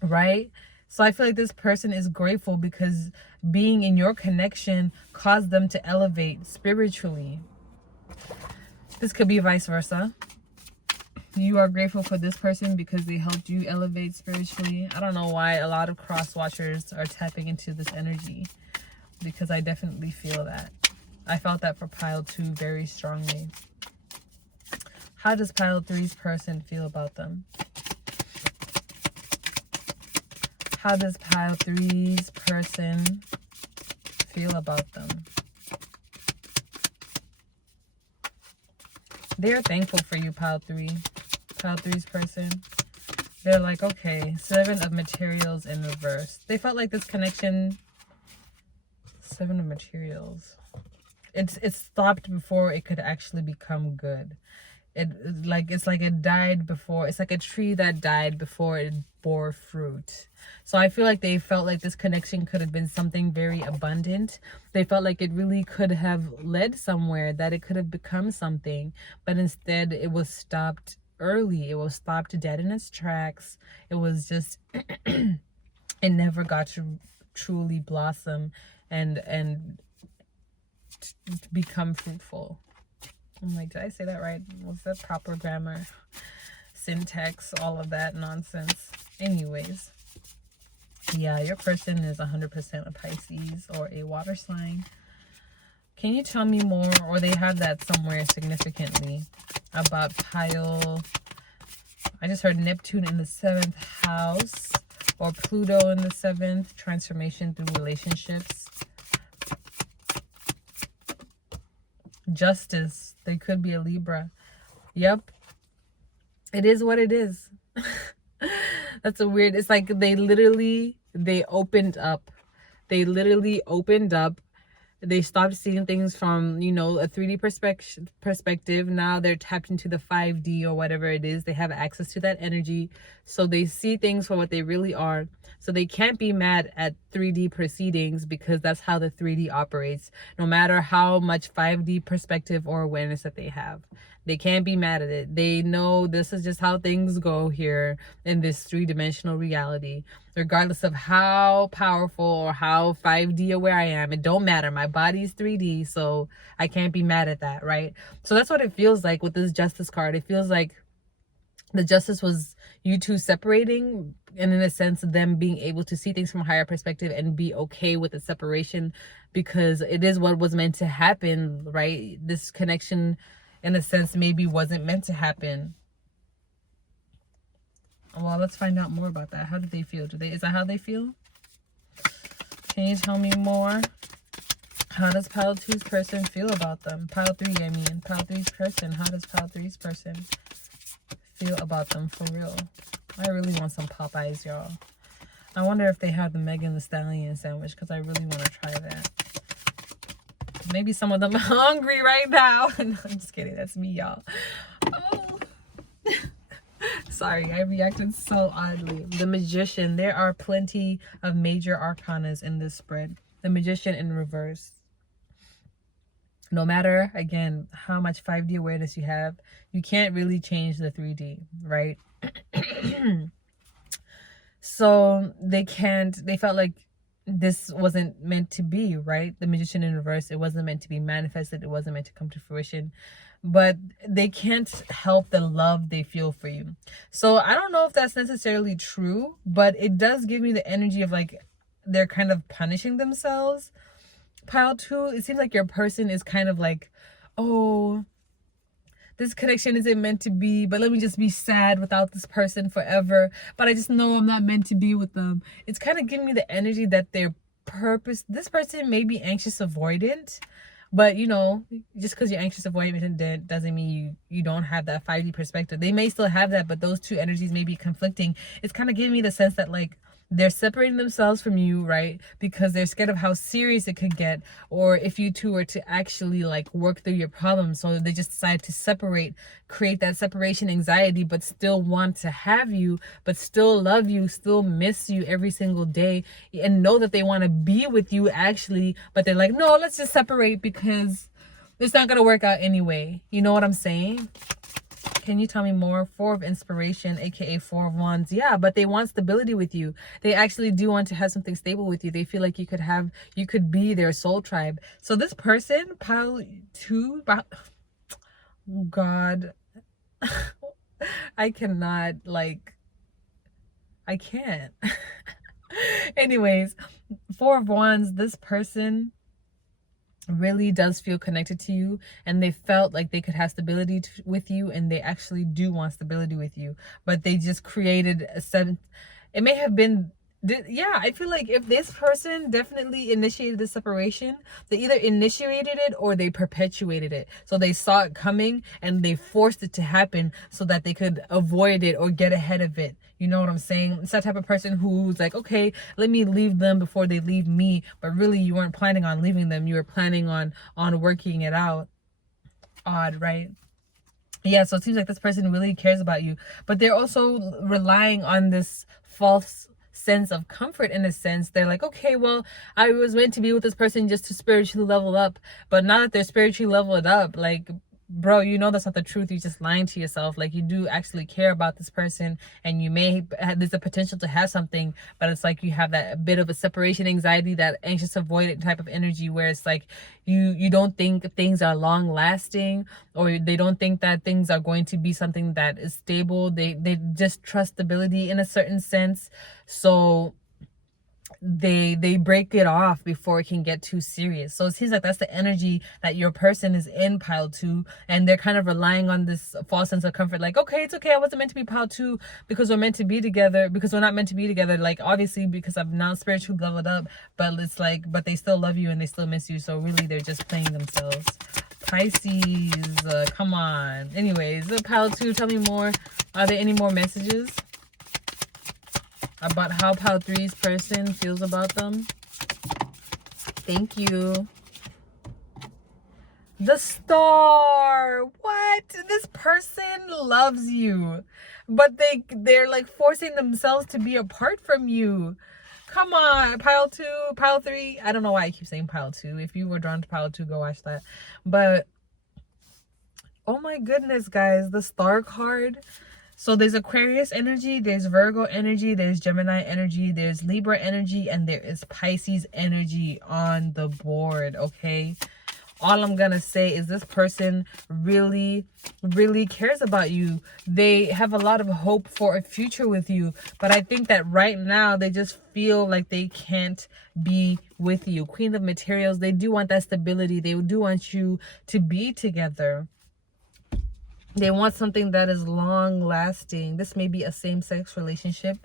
right? So I feel like this person is grateful because being in your connection caused them to elevate spiritually. This could be vice versa. You are grateful for this person because they helped you elevate spiritually. I don't know why a lot of cross watchers are tapping into this energy, because I definitely feel that. I felt that for pile 2 very strongly. How does pile 3's person feel about them? How does pile 3's person feel about them? They're thankful for you, pile 3. Pile 3's person. They're like, okay, 7 of materials in reverse. They felt like this connection, 7 of materials. It stopped before it could actually become good. It's like it died before. It's like a tree that died before it bore fruit. So I feel like they felt like this connection could have been something very abundant. They felt like it really could have led somewhere, that it could have become something, but instead it was stopped early. It was stopped dead in its tracks. It was just it never got to truly blossom and become fruitful. I'm like, did I say that right? Was that proper grammar, syntax, all of that nonsense? Anyways, yeah, your person is 100% a Pisces or a water sign. Can you tell me more, or they have that somewhere significantly, about pile? I just heard Neptune in the 7th house, or Pluto in the 7th, transformation through relationships. Justice. They could be a Libra. Yep. It is what it is. That's a weird, it's like they opened up. They literally opened up. They stopped seeing things from, you know, a 3D perspective. Now they're tapped into the 5D or whatever it is. They have access to that energy. So they see things for what they really are. So they can't be mad at 3D proceedings, because that's how the 3D operates, no matter how much 5D perspective or awareness that they have. They can't be mad at it. They know this is just how things go here in this 3-dimensional reality. Regardless of how powerful or how 5D aware I am, it don't matter. My body's 3D, so I can't be mad at that, right? So that's what it feels like with this Justice card. It feels like the Justice was you two separating, and in a sense, them being able to see things from a higher perspective and be okay with the separation, because it is what was meant to happen, right? This connection, in a sense, maybe wasn't meant to happen. Well, let's find out more about that. How did they feel? Is that how they feel? Can you tell me more? How does pile 2's person feel about them? Pile 3, I mean. Pile 3's person. How does pile 3's person feel about them for real? I really want some Popeyes, y'all. I wonder if they have the Megan Thee Stallion sandwich, because I really want to try that. Maybe some of them are hungry right now. No, I'm just kidding. That's me, y'all. Oh. Sorry, I reacted so oddly. The Magician. There are plenty of major arcanas in this spread. The Magician in reverse. No matter, again, how much 5D awareness you have, you can't really change the 3D, right? So they felt like this wasn't meant to be, right? The Magician in reverse, it wasn't meant to be manifested. It wasn't meant to come to fruition. But they can't help the love they feel for you. So I don't know if that's necessarily true, but it does give me the energy of like they're kind of punishing themselves. Pile 2, it seems like your person is kind of like, oh, this connection isn't meant to be, but let me just be sad without this person forever. But I just know I'm not meant to be with them. It's kind of giving me the energy that their purpose, this person may be anxious avoidant, but you know, just because you're anxious avoidant doesn't mean you don't have that 5D perspective. They may still have that, but those two energies may be conflicting. It's kind of giving me the sense that like, they're separating themselves from you, right? Because they're scared of how serious it could get, or if you two were to actually like work through your problems. So they just decide to separate, create that separation anxiety, but still want to have you, but still love you, still miss you every single day, and know that they want to be with you actually, but they're like, no, let's just separate because it's not going to work out anyway. You know what I'm saying? Can you tell me more? 4 of Inspiration, aka 4 of Wands. Yeah, but they want stability with you. They actually do want to have something stable with you. They feel like you could be their soul tribe. So this person, pile 2, God, I cannot, like, I can't. Anyways, 4 of Wands, this person really does feel connected to you, and they felt like they could have stability with you, and they actually do want stability with you, but they just created a 7. It may have been, yeah, I feel like if this person definitely initiated the separation, they either initiated it or they perpetuated it. So they saw it coming and they forced it to happen so that they could avoid it or get ahead of it. You know what I'm saying? It's that type of person who's like, okay, let me leave them before they leave me. But really, you weren't planning on leaving them. You were planning on working it out. Odd, right? Yeah, so it seems like this person really cares about you. But they're also relying on this false sense of comfort. In a sense, they're like, okay, well, I was meant to be with this person just to spiritually level up. But now that they're spiritually leveled up, like, bro, you know that's not the truth. You're just lying to yourself. Like, you do actually care about this person, and you may there's a potential to have something, but it's like you have that bit of a separation anxiety, that anxious avoidant type of energy, where it's like you don't think things are long lasting, or they don't think that things are going to be something that is stable. They just trust stability in a certain sense. So they break it off before it can get too serious. So it seems like that's the energy that your person is in, pile 2, and they're kind of relying on this false sense of comfort, like, okay, it's okay, I wasn't meant to be pile 2 because we're meant to be together, because we're not meant to be together, like, obviously because I'm now spiritually leveled up, but it's like, but they still love you and they still miss you. So really they're just playing themselves. Pisces, come on. Anyways, pile 2, tell me more. Are there any more messages about how pile 3's person feels about them? Thank you. The Star. What? This person loves you, but they're like forcing themselves to be apart from you. Come on, pile 2, pile 3. I don't know why I keep saying pile 2. If you were drawn to pile 2, go watch that. But oh my goodness, guys, the Star card. So there's Aquarius energy, there's Virgo energy, there's Gemini energy, there's Libra energy, and there is Pisces energy on the board, okay? All I'm gonna say is this person really, really cares about you. They have a lot of hope for a future with you, but I think that right now they just feel like they can't be with you. Queen of Materials, they do want that stability. They do want you to be together. They want something that is long lasting. This may be a same-sex relationship,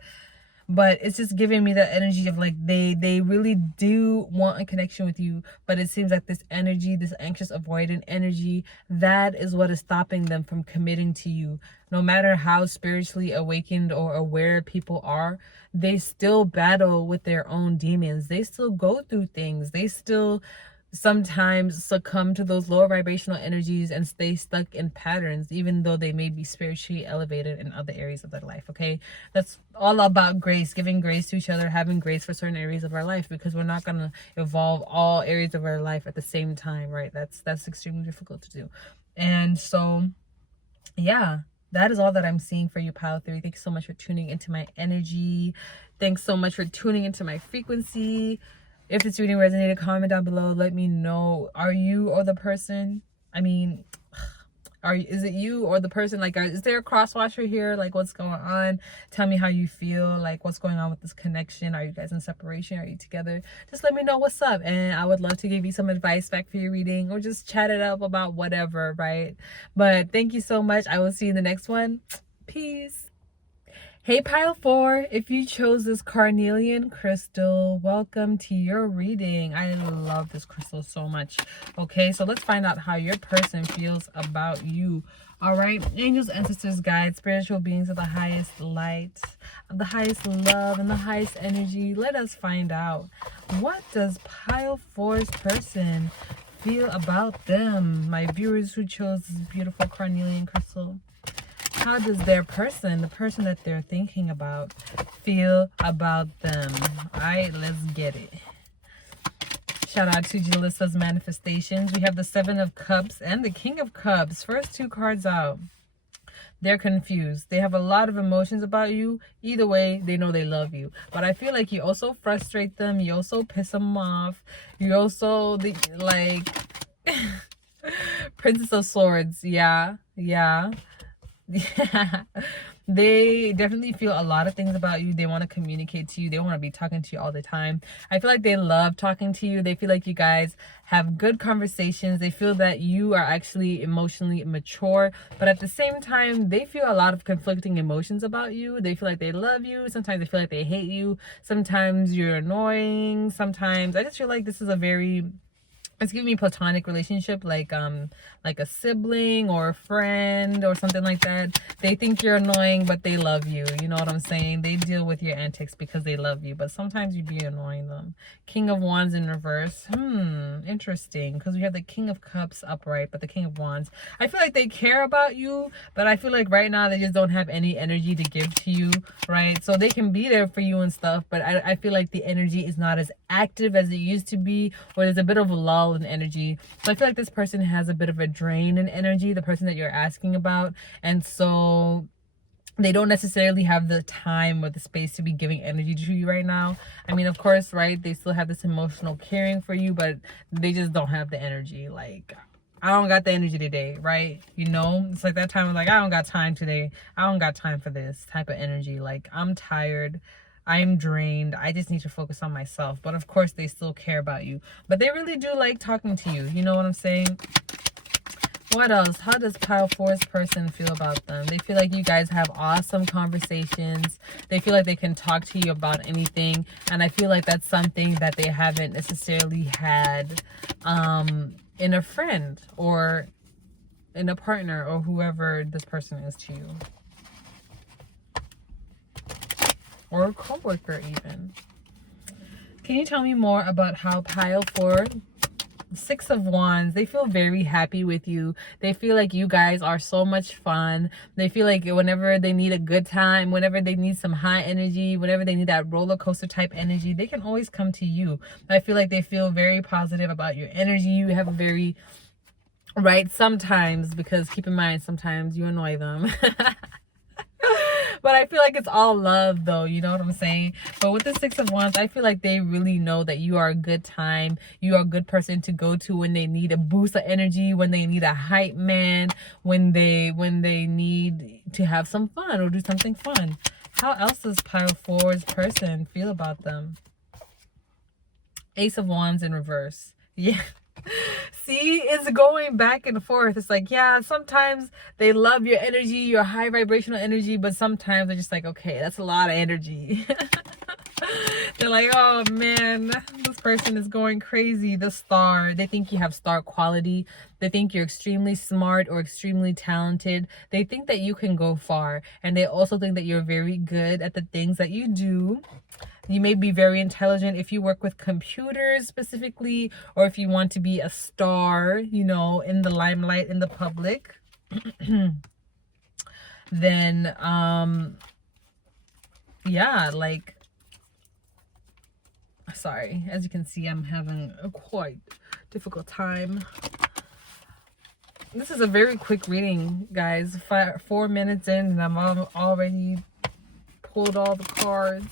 but it's just giving me the energy of like they really do want a connection with you, but it seems like this energy, this anxious avoidant energy, that is what is stopping them from committing to you. No matter how spiritually awakened or aware people are, they still battle with their own demons. They still go through things. They still sometimes succumb to those lower vibrational energies and stay stuck in patterns, even though they may be spiritually elevated in other areas of their life. Okay, that's all about grace, giving grace to each other, having grace for certain areas of our life, because we're not going to evolve all areas of our life at the same time, right? That's extremely difficult to do. And so yeah, that is all that I'm seeing for you, pile 3. Thank you so much for tuning into my energy. Thanks so much for tuning into my frequency. If this reading resonated, comment down below. Let me know. Are you or the person? I mean, is it you or the person? Like, is there a crosswatcher here? Like, what's going on? Tell me how you feel. Like, what's going on with this connection? Are you guys in separation? Are you together? Just let me know what's up. And I would love to give you some advice back for your reading, or just chat it up about whatever, right? But thank you so much. I will see you in the next one. Peace. Hey pile 4, if you chose this carnelian crystal, welcome to your reading. I love this crystal so much. Okay, so let's find out how your person feels about you. All right, angels, ancestors, guides, spiritual beings of the highest light, of the highest love, and the highest energy. Let us find out, what does pile 4's person feel about them? My viewers who chose this beautiful carnelian crystal. How does their person, the person that they're thinking about, feel about them? All right, let's get it. Shout out to Jalissa's manifestations. We have the 7 of Cups and the King of Cups. First 2 cards out. They're confused. They have a lot of emotions about you. Either way, they know they love you. But I feel like you also frustrate them. You also piss them off. You also, like, Princess of Swords. Yeah. Yeah, they definitely feel a lot of things about you. They want to communicate to you. They want to be talking to you all the time. I feel like they love talking to you. They feel like you guys have good conversations. They feel that you are actually emotionally mature, but at the same time, they feel a lot of conflicting emotions about you. They feel like they love you. Sometimes they feel like they hate you. Sometimes you're annoying. Sometimes I just feel like this is a very, it's giving me platonic relationship, like a sibling or a friend or something like that. They think you're annoying, but they love you. You know what I'm saying? They deal with your antics because they love you, but sometimes you be annoying them. King of Wands in reverse. Interesting, because we have the King of Cups upright, but the King of Wands. I feel like they care about you, but I feel like right now they just don't have any energy to give to you, right? So they can be there for you and stuff, but I feel like the energy is not as active as it used to be, or there's a bit of a lull in energy. So I feel like this person has a bit of a drain in energy, the person that you're asking about, and so they don't necessarily have the time or the space to be giving energy to you right now. I mean, of course, right, they still have this emotional caring for you, but they just don't have the energy. Like, I don't got the energy today, right? You know, it's like that time of like, I don't got time today. I don't got time for this type of energy. Like, I'm tired. I'm drained. I just need to focus on myself. But of course, they still care about you. But they really do like talking to you. You know what I'm saying? What else? How does pile 4's person feel about them? They feel like you guys have awesome conversations. They feel like they can talk to you about anything. And I feel like that's something that they haven't necessarily had in a friend or in a partner or whoever this person is to you. Or a co-worker even. Can you tell me more about how pile 4, 6 of Wands, they feel very happy with you. They feel like you guys are so much fun. They feel like whenever they need a good time, whenever they need some high energy, whenever they need that roller coaster type energy, they can always come to you. I feel like they feel very positive about your energy. You have a very, right, sometimes, because keep in mind, sometimes you annoy them. But I feel like it's all love though, you know what I'm saying? But with the 6 of Wands, I feel like they really know that you are a good time. You are a good person to go to when they need a boost of energy, when they need a hype man, when they need to have some fun or do something fun. How else does pile 4's person feel about them? Ace of Wands in reverse. Yeah. See, it's going back and forth. It's like, yeah, sometimes they love your energy, your high vibrational energy, but sometimes they're just like, okay, that's a lot of energy. They're like, oh man, this person is going crazy. The star, they think you have star quality. They think you're extremely smart or extremely talented. They think that you can go far. And they also think that you're very good at the things that you do. You may be very intelligent if you work with computers specifically, or if you want to be a star, you know, in the limelight, in the public. Then, yeah, like, sorry, as you can see, I'm having a quite difficult time. This is a very quick reading, guys. 4 minutes in and I'm already pulled all the cards.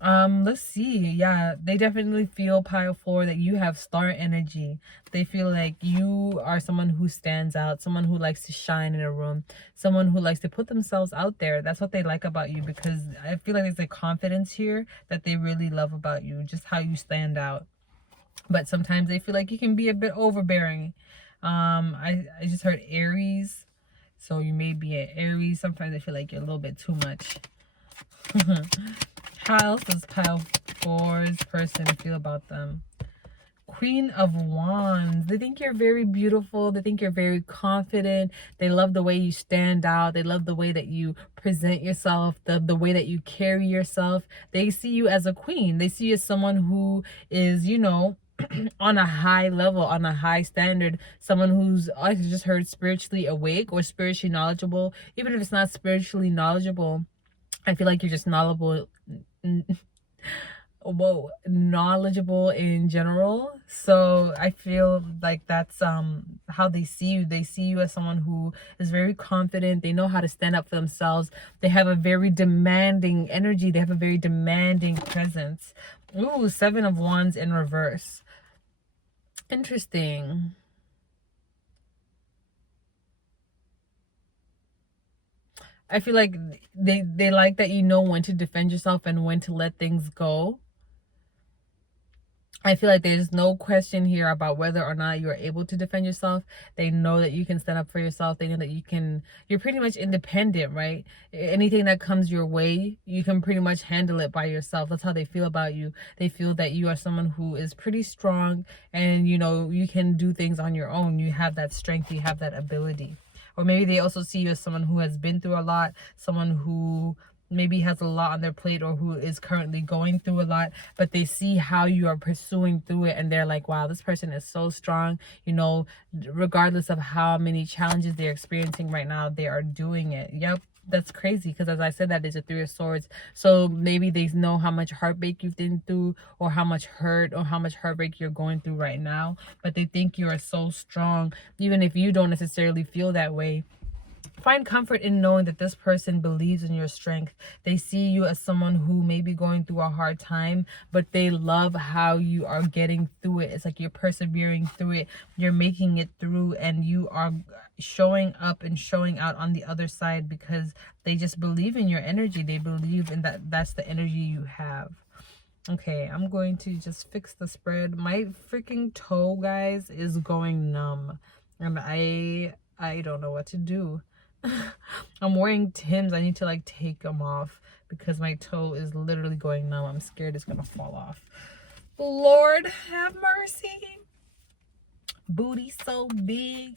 Let's see. Yeah, they definitely feel, pile 4, that you have star energy. They feel like you are someone who stands out, someone who likes to shine in a room, someone who likes to put themselves out there. That's what they like about you, because I feel like there's a confidence here that they really love about you, just how you stand out. But sometimes they feel like you can be a bit overbearing. I just heard Aries, so you may be an Aries. Sometimes I feel like you're a little bit too much. How else does pile 4's person feel about them? Queen of Wands. They think you're very beautiful. They think you're very confident. They love the way you stand out. They love the way that you present yourself, the way that you carry yourself. They see you as a queen. They see you as someone who is, you know, on a high level, on a high standard, someone who's, I just heard, spiritually awake or spiritually knowledgeable. Even if it's not spiritually knowledgeable, I feel like you're just knowledgeable in general. So I feel like that's how they see you. They see you as someone who is very confident. They know how to stand up for themselves. They have a very demanding energy. They have a very demanding presence. Ooh, 7 of Wands in reverse. Interesting. I feel like they like that you know when to defend yourself and when to let things go. I feel like there's no question here about whether or not you're able to defend yourself. They know that you can stand up for yourself. They know that you're pretty much independent, right? Anything that comes your way, you can pretty much handle it by yourself. That's how they feel about you. They feel that you are someone who is pretty strong and, you know, you can do things on your own. You have that strength. You have that ability. Or maybe they also see you as someone who has been through a lot, someone who maybe has a lot on their plate or who is currently going through a lot, but they see how you are pursuing through it and they're like, wow, this person is so strong. You know, regardless of how many challenges they're experiencing right now, they are doing it. Yep. That's crazy, because as I said, that is a 3 of Swords. So maybe they know how much heartbreak you've been through, or how much hurt or how much heartbreak you're going through right now, but they think you are so strong, even if you don't necessarily feel that way. Find comfort in knowing that this person believes in your strength. They see you as someone who may be going through a hard time, but they love how you are getting through it. It's like you're persevering through it. You're making it through, and you are showing up and showing out on the other side because they just believe in your energy. They believe in that's the energy you have. Okay, I'm going to just fix the spread. My freaking toe, guys, is going numb. And I don't know what to do. I'm wearing Timbs. I need to like take them off because my toe is literally going numb. I'm scared it's gonna fall off. Lord have mercy. Booty so big.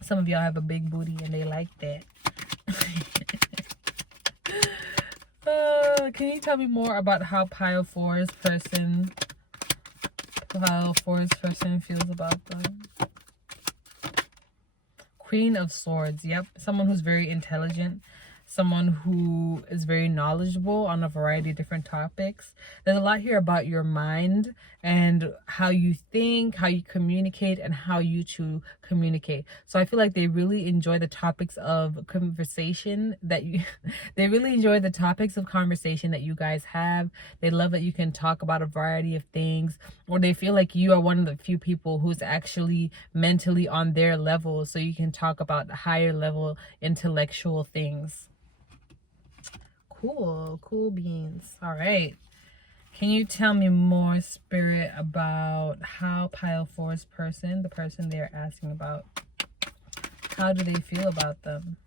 Some of y'all have a big booty and they like that. Can you tell me more about how pile 4's person feels about them? Queen of Swords. Yep. Someone who's very intelligent. Someone who is very knowledgeable on a variety of different topics. There's a lot here about your mind and how you think, how you communicate, and how you two communicate. So I feel like they really enjoy the topics of conversation that you they really enjoy the topics of conversation that you guys have. They love that you can talk about a variety of things, or they feel like you are one of the few people who's actually mentally on their level, so you can talk about higher level intellectual things. Cool beans. All right, Can you tell me more, Spirit, about how Pile 4's person, the person they're asking about, how do they feel about them?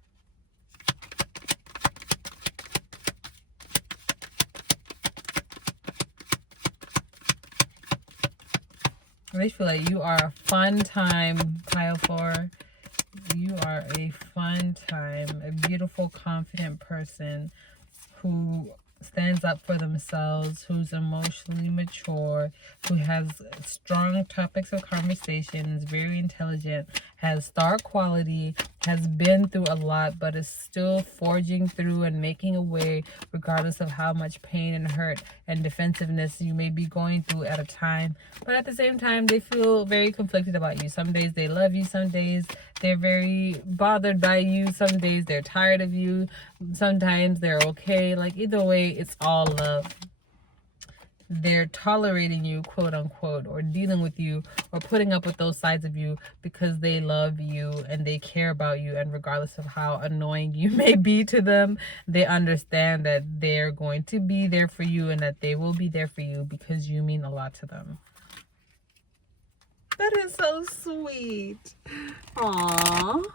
They feel like you are a fun time, Pile 4. You are a fun time, a beautiful, confident person who stands up for themselves, who's emotionally mature, who has strong topics of conversations, very intelligent, has star quality, has been through a lot, but is still forging through and making a way regardless of how much pain and hurt and defensiveness you may be going through at a time. But at the same time, they feel very conflicted about you. Some days they love you, some days they're very bothered by you, some days they're tired of you, sometimes they're okay. Like, either way, it's all love. They're tolerating you, quote unquote, or dealing with you or putting up with those sides of you because they love you and they care about you. And regardless of how annoying you may be to them, they understand that they're going to be there for you and that they will be there for you because you mean a lot to them. That is so sweet. Aww.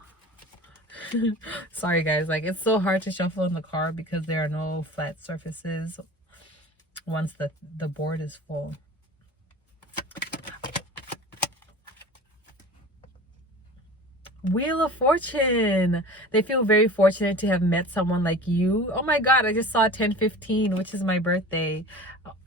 Sorry guys, like, it's so hard to shuffle in the card because there are no flat surfaces once the board is full. Wheel of Fortune. They feel very fortunate to have met someone like you. Oh my god, I just saw 10:15, which is my birthday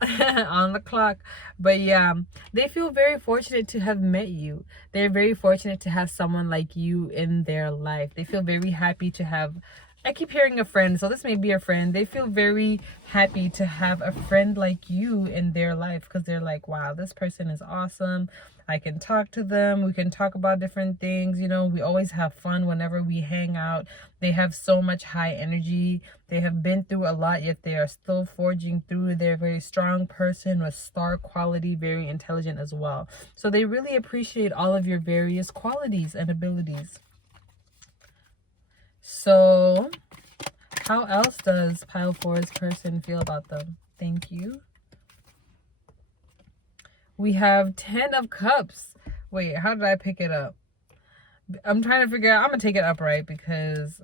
on the clock. But yeah, they feel very fortunate to have met you. They're very fortunate to have someone like you in their life. They feel very happy to have, I keep hearing a friend, so this may be a friend. They feel very happy to have a friend like you in their life because they're like, wow, this person is awesome. I can talk to them. We can talk about different things. You know, we always have fun whenever we hang out. They have so much high energy. They have been through a lot, yet they are still forging through. They're a very strong person with star quality, very intelligent as well. So they really appreciate all of your various qualities and abilities. So how else does Pile 4's person feel about them? Thank you. We have 10 of Cups. Wait, how did I pick it up? I'm trying to figure out. I'm going to take it upright because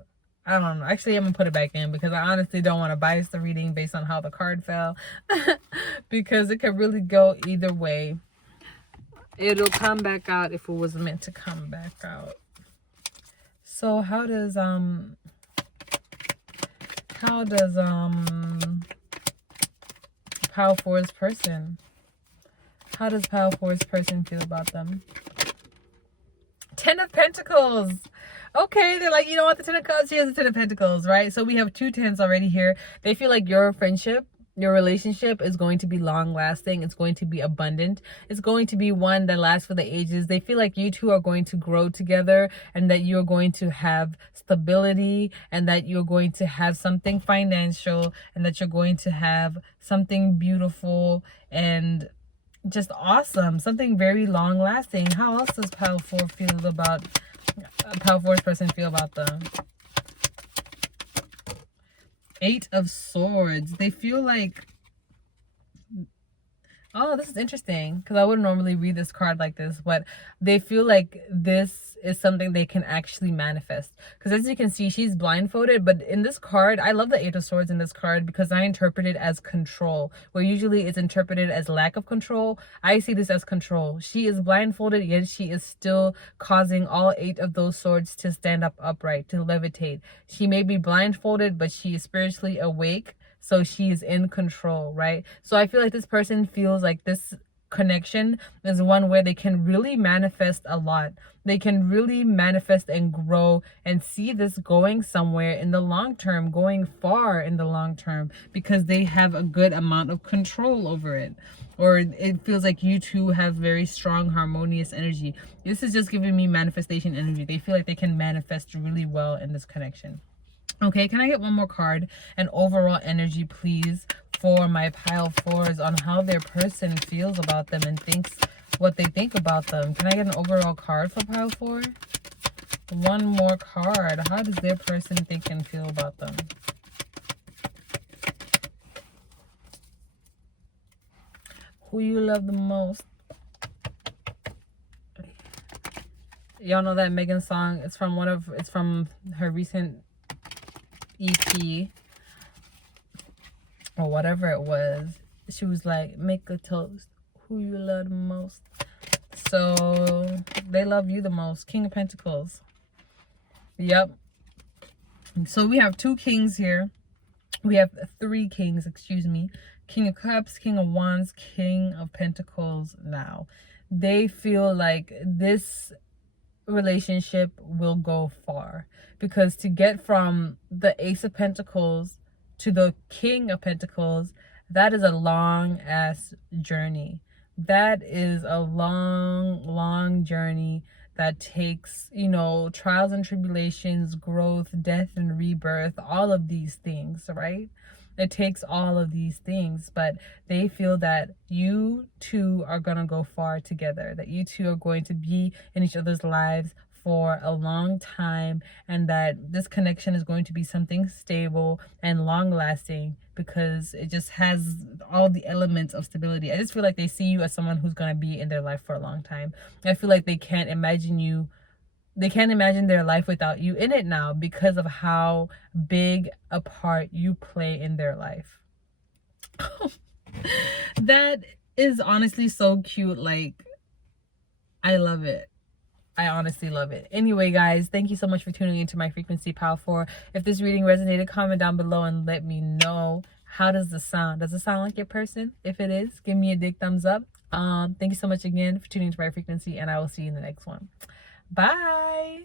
I don't know. Actually, I'm going to put it back in because I honestly don't want to bias the reading based on how the card fell. Because it could really go either way. It'll come back out if it was meant to come back out. So how does Pile 4's person? How does Pile 4's person feel about them? 10 of Pentacles. Okay, they're like, you know what, the 10 of Cups, here's the 10 of Pentacles, right? So we have 2 10s already here. They feel like your friendship, your relationship is going to be long lasting. It's going to be abundant. It's going to be one that lasts for the ages. They feel like you two are going to grow together and that you're going to have stability and that you're going to have something financial and that you're going to have something beautiful and just awesome, something very long lasting. How else does Pile 4 feel about Pile 4's person feel about them? 8 of Swords. They feel like, oh, this is interesting because I wouldn't normally read this card like this, but they feel like this is something they can actually manifest. Because as you can see, she's blindfolded, but in this card, I love the 8 of Swords in this card because I interpret it as control, where usually it's interpreted as lack of control. I see this as control. She is blindfolded, yet she is still causing all 8 of those swords to stand up upright, to levitate. She may be blindfolded, but she is spiritually awake. So she is in control, right? So I feel like this person feels like this connection is one where they can really manifest a lot. They can really manifest and grow and see this going somewhere in the long term, going far in the long term, because they have a good amount of control over it. Or it feels like you two have very strong, harmonious energy. This is just giving me manifestation energy. They feel like they can manifest really well in this connection. Okay, can I get one more card? An overall energy, please, for my Pile 4s on how their person feels about them and thinks what they think about them. Can I get an overall card for Pile 4? One more card. How does their person think and feel about them? Who you love the most? Y'all know that Megan song? It's from her recent EP or whatever it was. She was like, make a toast. Who you love the most? So they love you the most. King of Pentacles. Yep. So we have 2 kings here. We have 3 kings, excuse me. King of Cups, King of Wands, King of Pentacles. Now, they feel like this relationship will go far, because to get from the Ace of Pentacles to the King of Pentacles, that is a long ass journey. That is a long journey that takes, you know, trials and tribulations, growth, death and rebirth, all of these things, right? It takes all of these things, but they feel that you two are going to go far together, that you two are going to be in each other's lives for a long time, and that this connection is going to be something stable and long lasting, because it just has all the elements of stability. I just feel like they see you as someone who's going to be in their life for a long time. I feel like they can't imagine their life without you in it now, because of how big a part you play in their life. That is honestly so cute. Like, I love it. I honestly love it. Anyway, guys, thank you so much for tuning into my Frequency Power 4. If this reading resonated, comment down below and let me know. How does this sound? Does it sound like your person? If it is, give me a big thumbs up. Thank you so much again for tuning into my frequency, and I will see you in the next one. Bye.